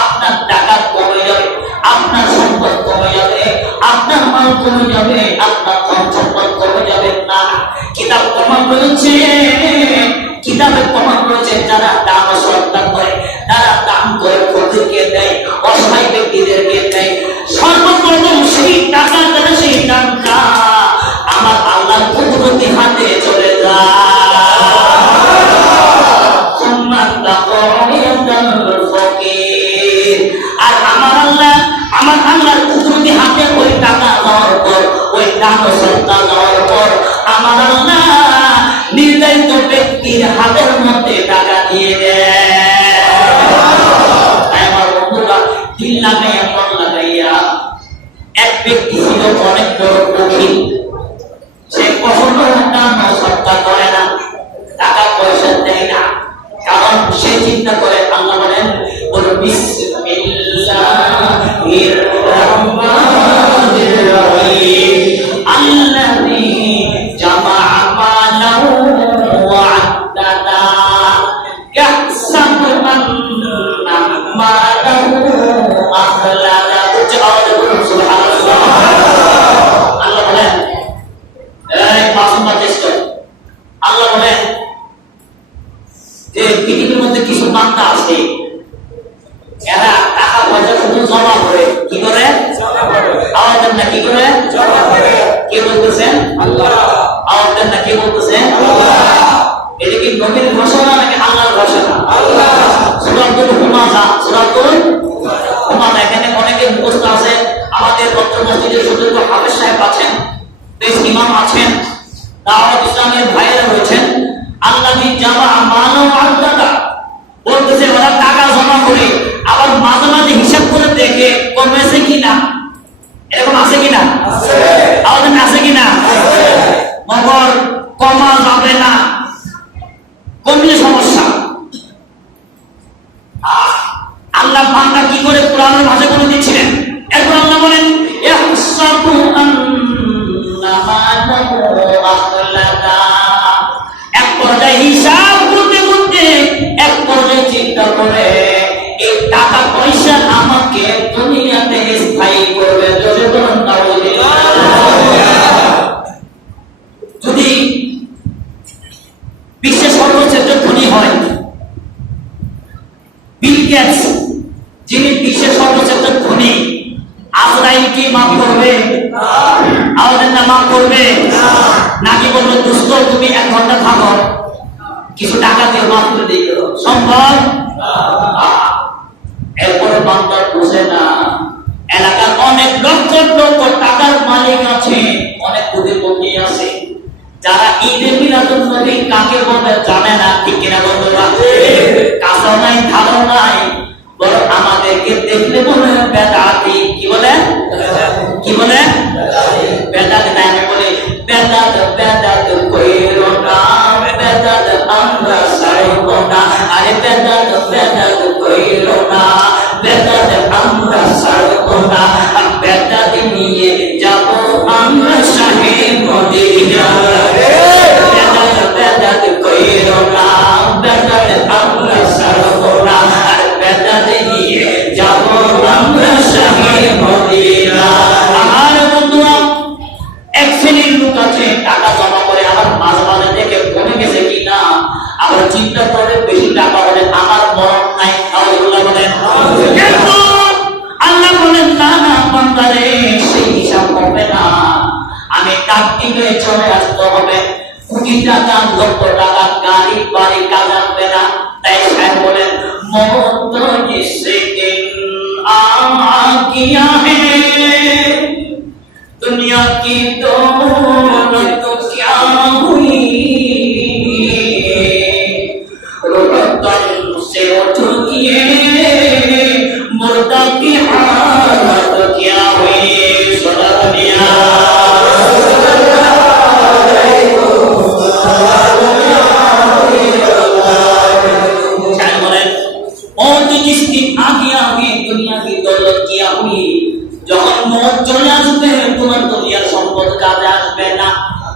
আপনার টাকা কমে যাবে, আপনার সম্পদ কমে যাবে, আপনার মাল কমে যাবে, আপনার ধন সম্পদ কমে যাবে না। কিতাব প্রমাণ রয়েছে, কিতাবে প্রমাণ রয়েছে যারা দান সদকা করে, যারা দান করে ফকিরকে দেয়, অসহায় ব্যক্তিদেরকে দেয়, সর্বপ্রথম সেই টাকা দ্বারা সেই দানটা আমার আল্লাহর কুদরতি হাতে চলে যায়। আর আমার আল্লাহর কুদরতি হাতে ওই টাকা দেওয়ার পর, ওই দান সদকা দেওয়ার পর আমার আল্লাহ নির্ধারিত ব্যক্তির হাতের মধ্যে টাকা দিয়ে দেয়। আমার বন্ধুরা, দিল লাগাইয়া মন লাগাইয়া, এক ব্যক্তি ছিল অনেক বড় বখিল, সে কখনো দান সদকা করে না, টাকা পয়সা দেয় না, কারণ সে চিন্তা করে আল্লাহ বলেন বিসমিল্লাহির রহমানির রহিম আল্লাযী জামাআ মালাহু ওয়া আদ্দাদা ইয়াহসাবু আন্না মালাহু আখলাদা। সুবহানাল্লাহ। আল্লাহ বলেন, এই মাসুম চেষ্টা, আল্লাহ বলেন যে পৃথিবীর মধ্যে কিছু বান্দা আছে, এরা টাকা পয়সা শুধু জমা করে, কি করে? আওয়াজ দেন না, কি করে? কে বলতেছেন? আল্লাহ। আওয়াজ দেন না, কে বলতেছেন? এটা কি নবীর ঘোষণা নাকি আল্লাহর ঘোষণা? আল্লাহ। সূরাতুল হুমাযা, সূরাতুল হুমাযা। এখানে অনেকে মুখস্থ আছে, আমাদের বক্তব্য মসজিদের সদস্য হাফেজ সাহেব আছেন, বেশ ইমাম আছেন, দাওয়াত ইসলামের ভাইয়েরা রয়েছেন। আল্লাযী জামাআ মালাহু ওয়া আদ্দাদা বলতেছে ওরা টাকা জমা করে আবার মাঝে মাঝে হিসাব করে দেখে কমেছে কিনা। এরকম আছে কিনা? আছে। আমাদের আছে কিনা? আছে। মগর কমা যাবে না, কমলে সমস্যা। আল্লাহ বান্দা কি করে কোরআনের ভাষা করে দিচ্ছিলেন। এরপর আল্লাহ বলেন ইয়াহসাবু আন্না মালাহু আখলাদা। এক পর্যায়ে হিসাব করতে করতে এক পর্যায়ে চিন্তা করে এই টাকা পয়সা আমাকে দুনিয়াতে স্থায়ী করবে। যদি বিশ্বের সর্বশ্রেষ্ঠ ধনী হয় বিল গেটস, যিনি বিশ্বের সর্বশ্রেষ্ঠ ধনী, আজরাইল কি মাফ করবে? আমাদের না মাফ করবে? নাকি বলবে দোস্ত তুমি 1 ঘন্টা থাকো, কিছু টাকা দিয়ে মাফ করে দিও? সম্ভব? এরপরে বান্দা বুঝে না, এলাকার অনেক লক্ষ লক্ষ টাকার মালিক আছে, অনেক কোটিপতি আছে, যারা ঈদে মিলাদুন নবী কাকে বলে জানে না। ঠিক কিনা বন্ধুরা? কাঁচা নাই, ধারও নাই, বরং আমাদেরকে দেখলে বলে বেদাতি। কি বলে? কি বলে? বেদাতি নাই, আমি বলি বেদাত বেদাত কইরো না, বেদাত আমরা ছাড়বো না। আরে বেদাত বেদাত কইরো না, বেদাত আমরা ছাড়বো না। বেদাত নিয়ে যাব আমরা শাহে মদিনা। বেদাত বেদাত কইরো না, বেদাত আমরা ছাড়বো না। বেদাত নিয়ে যাব আমরা শাহে মদিনা। আমার বন্ধুরা, এক শ্রেণীর লোক আছে টাকা জমা করে আবার মাঝে মাঝে দেখে কমে গেছে কিনা, আবার চিন্তা করে বেশি টাকা হলে আমার মরণ নাই। আল্লাহ বলেন, কিন্তু আল্লাহ বলেন না না বান্দারে, সেই হিসাব হবে না, আমি ডাক দিলে চলে আসতে হবে। কোটি টাকা লক্ষ টাকা গাড়ি বাড়ি কাজ আসবে না। তাই সাহেব বলেন মौत तो जिससे दिन आ गया है दुनिया की दौलत तो क्या हुई रोतन से उठ गए मुर्दा की हालत क्या हुई सुना दुनिया जिस दिन आ गया हमें दुनिया की दौलत किया हुई যখন মौत চলে আসবে তোমার দুনিয়ার সম্পদ কাজে আসবে না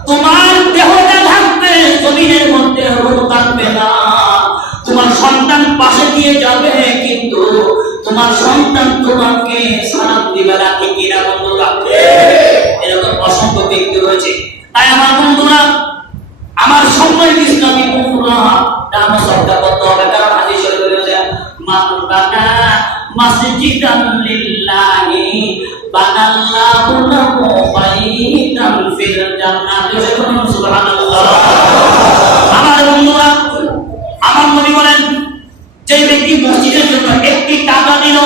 তোমার দেহটা থাকবে জমিনের মধ্যে রূহ থাকবে না তোমার সন্তান পাশে দিয়ে যাবে কিন্তু তোমার সন্তান তোমাকে সালাম দিবে না ঠিক কিনা বন্ধুরা এরকম অসংখ্য ব্যক্তি রয়েছে তাই আমার বন্ধুরা আমার সম্মানিত ইসলামী বন্ধুরা নাম শ্রদ্ধা করতে হবে কারণ হাদিস শরীফে রয়েছে মান বানা মাসজিদান লিল্লাহি বানাল্লাহু লাহু বাইতান ফিল জান্নাত সুবহানাল্লাহ আমার বন্ধুরা আমার নবী বলেন যে ব্যক্তি মসজিদের জন্য একটি টাকা দিল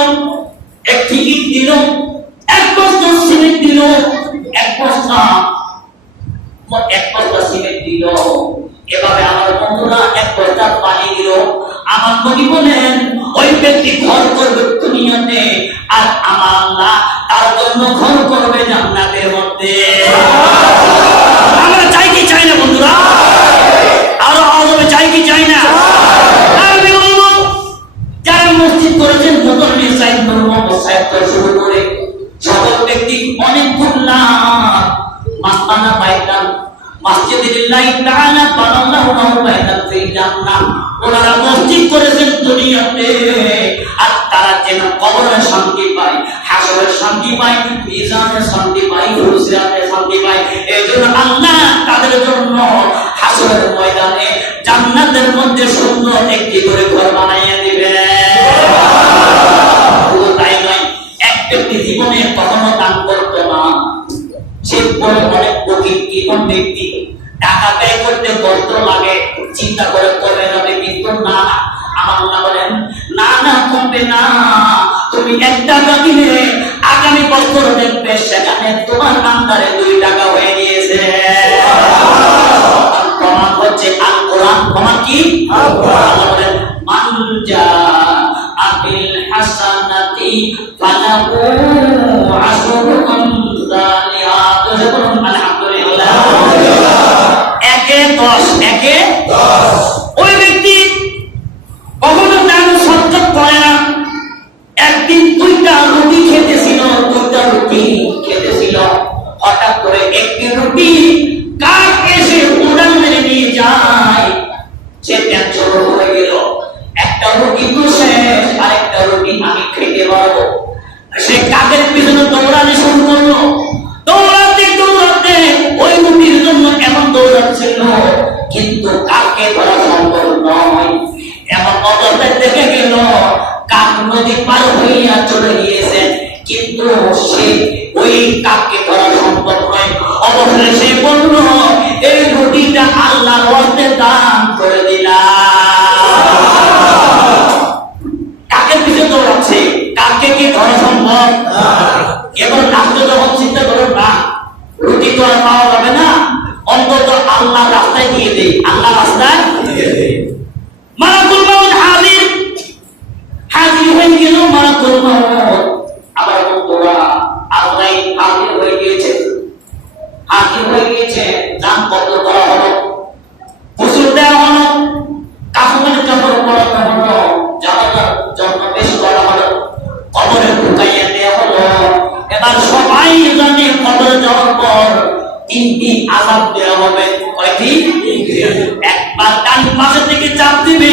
একটি ইট দিল এক বস্তা সিমেন্ট দিল এক বস্তা সিমেন্ট দিল এভাবে আমার বন্ধুরা এক বস্তা পানি দিল আমার নবী বলেন ওই ব্যক্তি ঘর করবে দুনিয়াতে আর আমার আল্লাহ তার জন্য ঘর করবে জান্নাতের মধ্যে আমরা চাই কি চাই না বন্ধুরা আরো আওয়াজে চাই কি চাই না আমি বলবো যারা মসজিদ করেছেন মুতল্লি সাহেব মোহাম্মদ সাহেব থেকে শুরু করে সকল ব্যক্তি অনেক গুণান মাস্তানা পাইতাম মসজিদুল্লাহ তাআলা বানাল্লাহু লাহু বাইতান ফিল জান্নাহ ওনারা মসজিদ করেছেন দুনিয়াতে আর তারা যেন কবরের শান্তি পায় হাসরের শান্তি পায় মিজানের শান্তি পায় ফুলসিরাতের শান্তি পায় এইজন্য আল্লাহ তাদের জন্য হাসরের ময়দানে জান্নাতের মধ্যে সুন্দর একটি করে ঘর বানাইয়া দিবে শুধু তাই নয় এক ব্যক্তি জীবনে কখনো দান করতো না সে বড় অনেক কোন ব্যক্তি টাকা ব্যয় করতে কষ্ট লাগে চিন্তা করে কমে যাবে কিন্তু না আমার আল্লাহ বলেন না না কমবে না তুমি 1 টাকা দিলে আগামী বছর দেখবে সেখানে তোমার আন্দারে 2 টাকা হয়ে গিয়েছে প্রমাণ হচ্ছে আল কোরআন প্রমাণ কি আল কোরআন বলেন মান জা আবিল হাসানাতি ফালাহু আশরু আমসালিহা আলহামদুলিল্লাহ একে 10 ওই ব্যক্তি কখনো দান সহ্য করে না একদিন 2টা রুটি খেতেছিল হঠাৎ করে একটি রুটি কাক এসে উড়ান মেরে নিয়ে যায় সে টেনশন হয়ে গেল একটা রুটি তো শেষ আরেকটা রুটি আমি খেতে পারবো সে কাকের পিছনে দৌড়ানো শুরু করলো দৌড়াতে দৌড়াতে ওই রুটির জন্য এমন দৌড়াচ্ছিল কিন্তু কাককে ধরা সম্ভব নয় এমন অবস্থায় দেখে গেল কাক নদী পার হইয়া চলে গিয়েছে কিন্তু সে ওই কাককে ধরা সম্ভব নয় অবশেষে সে বলল এই রুটিটা আল্লাহর ওয়াস্তে দান করে দিলাম কাকের পিছনে দৌড়াচ্ছে কাককে কি ধরা সম্ভব এবার আপনি যখন চিন্তা করেন না রুটি তো আর পাওয়া যাবে না অন্তত আল্লাহ রাস্তায় দিয়ে দেই আল্লাহ রাস্তায় দিয়ে দেই মালাকুল মাউত হাজির হয়ে গেল মালাকুল মাউত আবার বন্ধুরা আল্লাহ হাজির হয়ে গিয়েছে দান কত করা হলো গোসল দেওয়া হলো কাফনের কাপড় পরানো হলো জানাজার জন্য পেশ করা হলো কবরে ঢুকাইয়া দেওয়া হলো এবার সবাই জানে কবরে যাওয়ার পর 3টি আযাব দেওয়া হবে কয়টি একবার ডান পাশে থেকে চাপ দিবে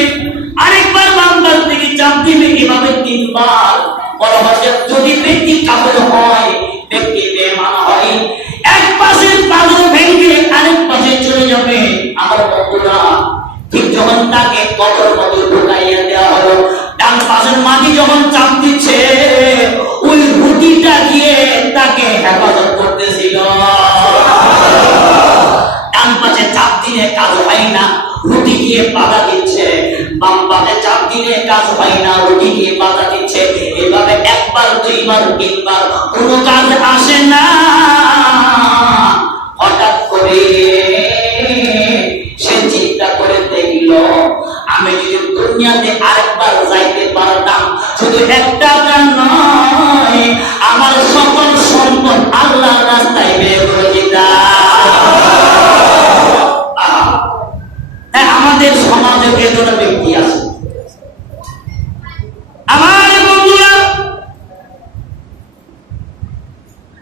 আরেকবার বাম পাশ থেকে চাপ দিবে এভাবে 3বার বলা হচ্ছে যদি ব্যক্তি কাফের হয় ব্যক্তি বেঈমান হয় এক পাশের পাথর ভেঙে আরেক পাশে চলে যাবে আমার বন্ধুরা ঠিক যখন তাকে কবরের মধ্যে ঢুকাইয়া দেওয়া হলো ডান পাশের মাটি যখন চাপ দিচ্ছে ওই রুটিটা গিয়ে তাকে হেফাজত করতেছিল ডান পাশে চাপ দিনে কাজ হয় না, রুটি গিয়ে বাধা দিচ্ছে, বাম পাতে চাপ দিলে কাজ হয় না, রুটি গিয়ে বাধা দিচ্ছে। এভাবে একবার দুইবার তিনবার কোনো কাজ আসে না। হঠাৎ করে সে চিন্তা করে দেখল, আমি যদি দুনিয়াতে আরেকবার যাইতে পারতাম, শুধু একটা নয়, আমার সকল সম্পদ আল্লাহর রাস্তায় ব্যয় করে দিতাম। আমাদের সমাজে এমন ব্যক্তি আছে। আমার বন্ধুরা,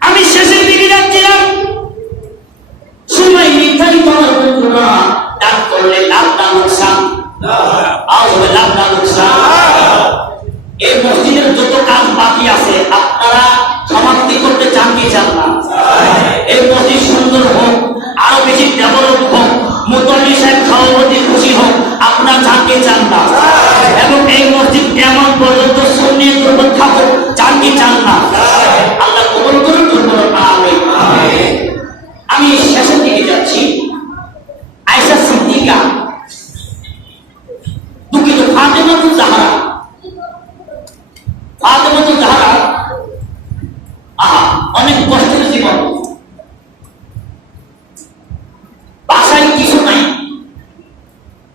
আমি শেষের দিকে যাচ্ছিলাম, সময় নির্ধারিত আমার বন্ধুরা ডাক করলে লাভ না লোকসান, লাভ না লোকসান। এই মসজিদের যত কাজ বাকি আছে আপনারা সমাপ্তি করতে চান কি চান না? এই মসজিদ সুন্দর হোক, আরো বেশি ডেভেলপ হোক, মুতাল্লি সাহেব সভাপতি খুশি হোক, আপনারা চান কি চান না? এবং এই মসজিদ কেমন পর্যন্ত সুন্নিয়ত উপর থাকুক, চান কি চান না? আল্লাহ কবুল করুন, কবুল আমিন। আমি শেষের দিকে যাচ্ছি। আয়েশা সিদ্দিকা, দুঃখিত, ফাতেমাতুল জাহরা, ফাতেমাতুল জাহরা অনেক কষ্টের জীবন। বাসায় কিছু নাই,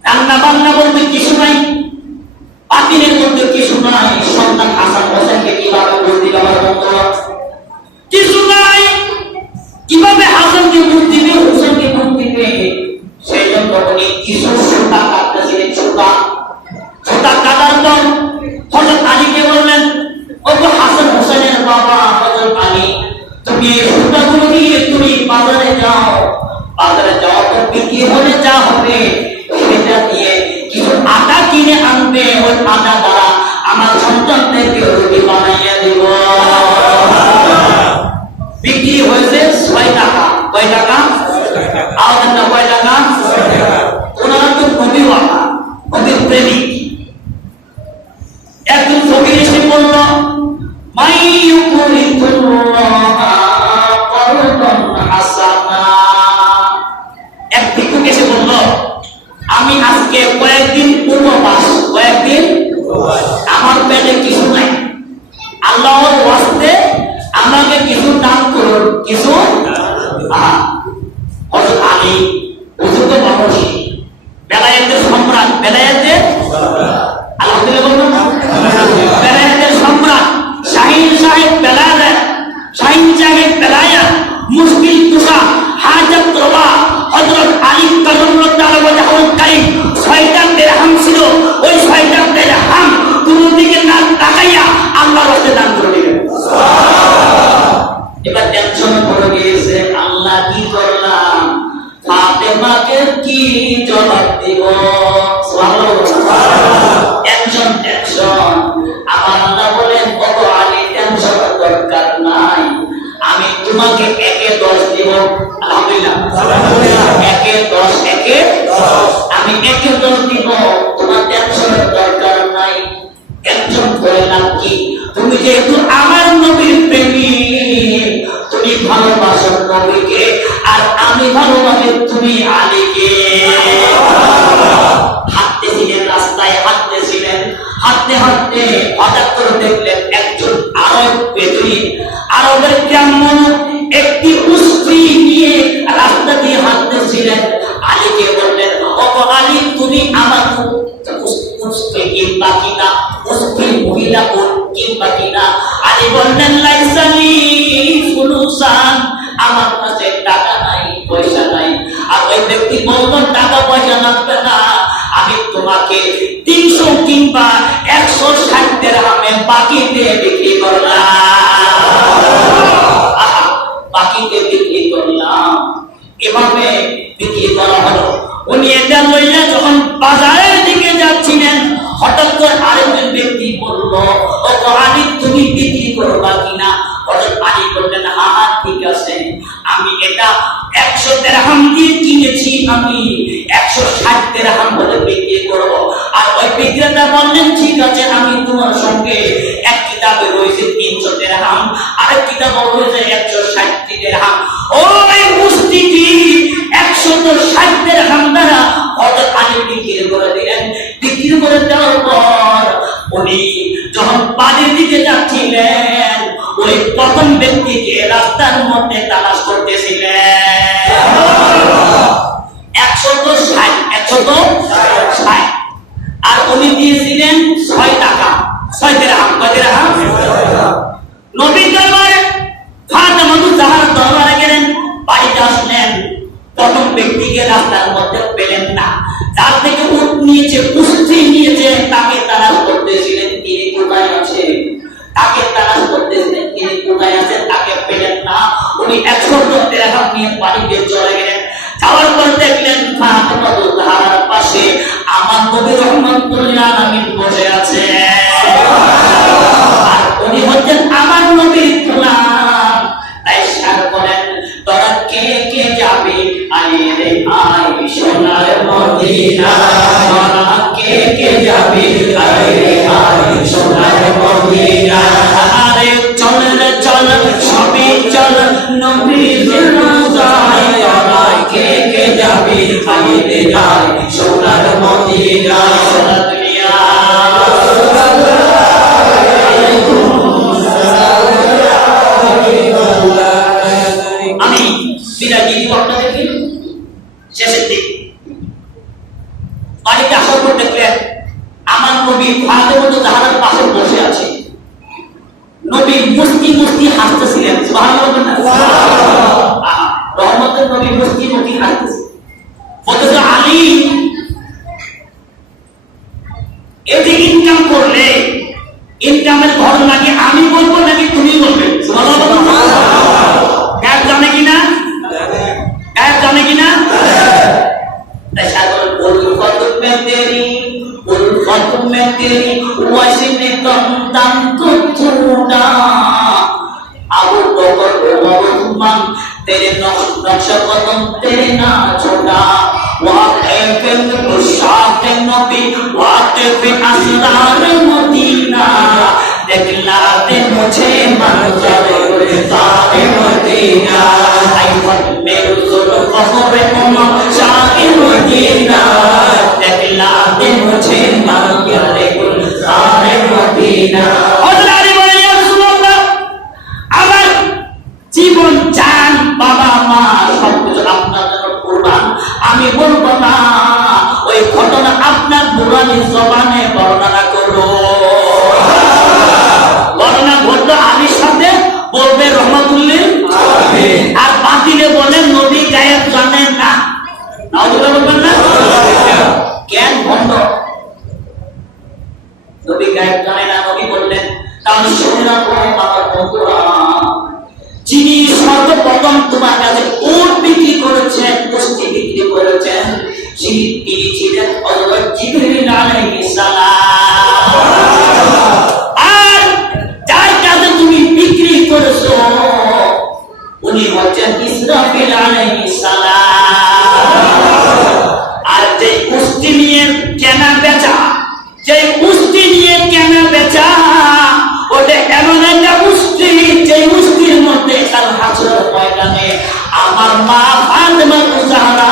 রান্না বান্না বলতে কিছু নাই, পাতিলের মধ্যে কিছু নাই। সন্তান হাসান হোসেনকে কিভাবে ভোট দিবে আমার বন্ধুরা? কিছু নাই, কিভাবে হাসানকে ভোট দিবে, হোসেনকে ভোট দিবে? সেই জন্য উনি কিছু সুতা কাটতেছিলেন। সুতা কাটার পর হযরত আলীকে বললেন, ও হাসান হোসেনের বাবা হযরত আলী, তুমি এই সুতাগুলো নিয়ে তুমি বাজারে যাও, বাজারে যাওয়ার পর বিক্রি হলে যা হবে সেটা দিয়ে কিছু আটা কিনে আনবে, ওই আটা দ্বারা আমার সন্তানদেরকে রুটি বানাইয়া দিব। বিক্রি হয়েছে 6 টাকা। কয় টাকা? আওয়াজ না, কয় টাকা? ওনারা তো কবিওয়ালা, কবির প্রেমিক। একজন ফকির এসে বলল, মাই ইউকুরিদুল্লাহ করদান হাসানা। এক ভিক্ষুক এসে বলল, আমি আজকে কয়েকদিন উপবাস, আমার পেটে কিছু নাই, আল্লাহর ওয়াস্তে আমাকে কিছু দান করুন, কিছু। হযরত আলী বুজুর্গ মানুষ, বেলায়েতের সম্রাট, বেলায়েতের আলহামদুলিল্লাহ বলুন, বেলায়েতের সম্রাট শাহিন সাহেব বেলায়েত, শাহিন সাহেব বেলায়েত, মুশকিল কুশা, হাজত রওয়া হযরত আলী কারামাল্লাহু তাআলা ওয়াজহুল কারীম 6টা দিরহাম ছিল। ওই 6টা দিরহাম কোন দিকে না তাকাইয়া আল্লাহর রাস্তায় দান করে দিবেন। এবার টেনশন পড়ে গিয়েছে, আল্লাহ কি করলাম, ফাতেমাকে কি জবাব দিব? টেনশন। আমার আল্লাহ বলেন, কত আলী টেনশন দরকার নাই, আমি তোমাকে 1-এ 10 দিব। আলহামদুলিল্লাহ, 1-এ 10, 1-এ 10, আমি 1-এ 10 দিব, তোমার টেনশনের দরকার নাই। টেনশন করে লাভ কি? তুমি যেহেতু আমার নবীর প্রেমিক, তুমি ভালোবাসো নবীকে, আর আমি ভালোবাসি তুমি আলীকে। হাঁটতেছিলেন, রাস্তায় হাঁটতেছিলেন, হাঁটতে হাঁটতে হঠাৎ করে দেখলেন একজন আরব বেদুইন, আরবের কেমন একটি উষ্ট্রি নিয়ে রাস্তা দিয়ে হাঁটতেছিলেন। আলীকে বললেন, ও আলী, তুমি আমার কিংবা কিনা, উষ্ট্রি মহিলা কিংবা কিনা? আলী বললেন, লাইসালি ফুলুসান, আমার কাছে টাকা নাই, পয়সা নাই। আর ওই ব্যক্তি বলল, টাকা পয়সা লাগবে না, আমি তোমাকে 300 কিংবা 160 দিরহামে বাকিতে বিক্রি করলাম। বাকিতে বিক্রি করলাম। এভাবে বিক্রি করা হলো। উনি এটা লইয়া যখন বাজারের দিকে যাচ্ছিলেন, হঠাৎ করে আরেকজন ব্যক্তি বলল, ও আলী, তুমি বিক্রি করবা কিনা? হযরত আলী বললেন, হ্যাঁ ঠিক আছে, আমি এটা 100 দিরহাম দিয়ে কিনেছি, আমি 160 দিরহাম বলে বিক্রি করব। আর ওই বিক্রেতা বললেন, ঠিক আছে, আমি তোমার সঙ্গে 1 কিতাবে রয়েছে 300 দিরহাম, আরেক কিতাবে রয়েছে 160 দিরহাম। ওই মুষ্টিটি 160 দিরহাম দ্বারা হযরত আলী বিক্রি করে দিলেন। বিক্রি করে দেওয়ার পর উনি যখন বাড়ির দিকে যাচ্ছিলেন, ওই প্রথম ব্যক্তিকে রাস্তার মধ্যে তালাশ করতেছিলেন। 160 আর উনি দিয়েছিলেন 6 টাকা, 6 দিরহাম। কয় দিরহাম? নবীর দরবারে ফাতেমা জাহরা দরবারে গেলেন, বাড়িতে আসলেন। প্রথম ব্যক্তিকে রাস্তার মধ্যে পেলেন না, যার থেকে উট নিয়েছে, কুস্তি নিয়েছে, তাকে তালাশ করতেছিলেন তিনি কোথায় আছে, তাকে তালাশ করতেছিলেন তিনি কোথায় আছেন, তাকে পেলেন না। উনি 160 দিরহাম নিয়ে বাড়িতে চলে গেলেন। যাওয়ার পর দেখলেন ফাতেমা জাহরার পাশে আমার নবী রাহমাতুল আলামিন বসে আছে। আর উনি হচ্ছেন আমার নবীর গোলাম। তাই সার করেন, তোরা কে কে যাবি আয় রে আয় সোনার মদিনা, তোরা কে কে যাবি আয় রে আয় সোনার মদিনা। আরে চল রে চল, সবই চল নবীর রোজায়, তোরা কে কে যাবি আয় রে আয় সোনার মদিনা। সোনার দুনিয়া আমি বিদায় বক্তা দেখি শেষের দিক বাড়িতে আসার পর দেখলেন আমার নবী ফাতেমা জাহরার পাশে বসে আছে। নবী মুস্কি মুস্কি হাসতেছিলেন। সুবহানাল্লাহ। রহমতের নবী মুস্কি মুস্কি হাসতেছিলেন। বলতেছে আলী এই যে ইনকাম করলে, ইনকামের ঘর নাকি আমি বলবো নাকি তুমি বলবে? সুবহানাল্লাহ। গায়েব জানে কিনা? গায়েব জানে কিনা? তাই সাগর উলফত में तेरी वजने तन को छूटा, अबू बकर उमर उस्मान तेरे नक्शा कदम तेरे ना छोड़ा। वाक़े पे शाह नबी, वाक़े पे असरार मदीना, दिखला दे मुझे मंजर सारे मदीना। आई फत मेरे जुल्फ़ पे उमर शाह मदीना, दिखला दे मुझे मंजर सारे मदीना। জীবন চান বাবা মা সবকিছু আপনার জন্য কুরবান, আমি বলবো না। ওই ঘটনা আপনার বুরানি জবানে বর্ণনা করবো। বর্ণনা ঘটলো আলীর সাথে, বলবে রহমাতুল্লিল আর বাতিলে বলেন নবী গায়েব জানেন না। নাউজুবিল্লাহ বলবেন না? জ্ঞান ভণ্ড, নবী গায়েব জানে না। নবী বললেন তাহলে শুনে রাখো আমার বন্ধুরা, যিনি সর্বপ্রথম তোমার কাছে উট বিক্রি করেছেন, গোষ্ঠী বিক্রি করেছেন, তিনি ছিলেন হযরত জিবরিল আলাইহিস সালাম। আর যার কাছে তুমি বিক্রি করেছো উনি হচ্ছেন ইসরাফিল আলাইহিস সালাম। আর যে গোষ্ঠী নিয়ে কেনা বেচা, যে গোষ্ঠী নিয়ে কেনা বেচা, ওটা এমন একটা গোষ্ঠী যে গোষ্ঠীর মধ্যে কাল হাসরের ময়দানে আমার মা ফাতেমা জাহরা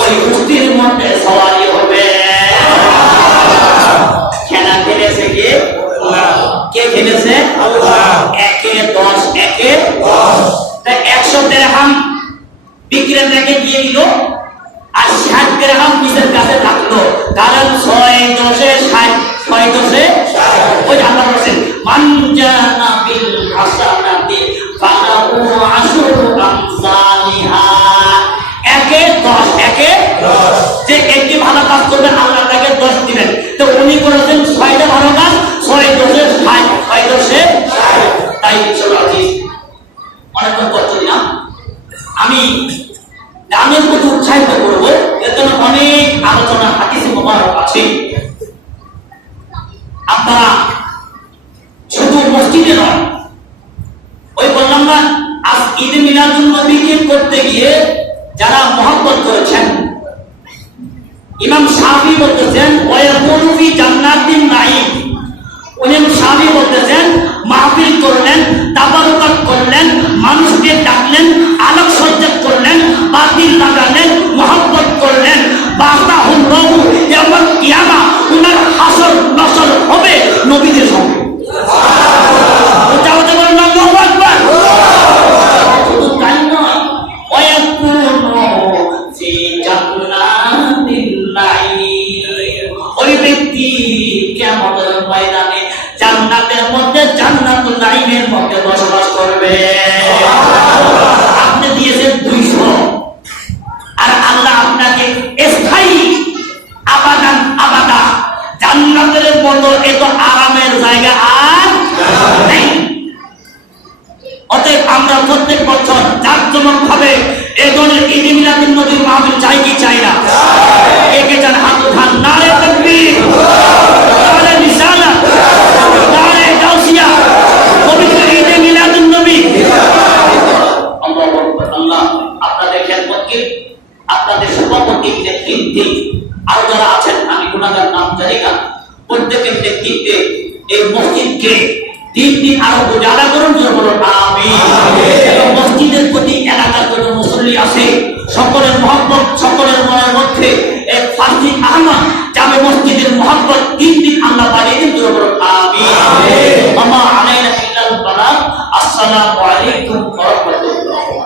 ওই গোষ্ঠীর মধ্যে সওয়ারি হবে। খেলা খেলেছে কে? কে খেলেছে? আল্লাহ। 1-10 1-10 তাই 100 দিরহাম বিক্রেতাকে দিয়ে দিল, আর 60 দিরহাম নিজের কাছে রাখলো। কারণ 6-10-60 6-10-60 ওই আল্লাহ বলেন মান জানা বিল হাসানাতি ফালাহু আশরু আমসালিহা। 1-10 1-10 যে একটি ভালো কাজ করবে আল্লাহ তাকে 10 দিবেন। তো উনি করেছেন 6টা ভালো কাজ, 6-10-60 6-10-60। তাই চলো অনেকক্ষণ করতে দিলাম। আমি দানের প্রতি উৎসাহিত করবো, এর জন্য অনেক আলোচনা হাদিসে মুবারক আছে। আপনারা শুধু মসজিদে নয়, ওই বললাম না আজ ঈদ মিলাদুন নবীকে করতে গিয়ে যারা মহব্বত করেছেন, ইমাম শাফি বলতেছেন ওয়ায়াকুনু ফি জান্নাতিন নাঈম। ইমাম শাফি বলতেছেন ব্যক্তি কিয়ামতের ময়দানে জান্নাতের মধ্যে জান্নাতুল নাঈমের মধ্যে বসবাস করবে। আপনি দিয়েছেন 200, আর আল্লাহ আপনাকে স্থায়ী আবাদান আবাদা জান্নাতের মতো এত আরামের জায়গা আর নেই। অতএব আমরা প্রত্যেক বছর জাঁকজমক ভাবে এই ধরনের ঈদ মিলাদুন নবীর মাহফিল চাই কি চাই না? একে চান হাত উঠান, নারে তাকবীর, নারে রিসালাত, নারে গাউসিয়া, পবিত্র ঈদ মিলাদুন নবী। আল্লাহু আকবার। আল্লাহ আপনাদের খেদমতকে, আপনাদের সভাপতির নেতৃত্বে আরো যারা আছেন, আমি গুনাহগার নাম জানি না, প্রত্যেকের নেতৃত্বে এই মসজিদকে দিন আরো উজালা করুন, জোরে বলুন আমিন। এবং মসজিদের প্রতি এলাকার যত মুসল্লি আছে সকলের মহব্বত, সকলের মনের মধ্যে এক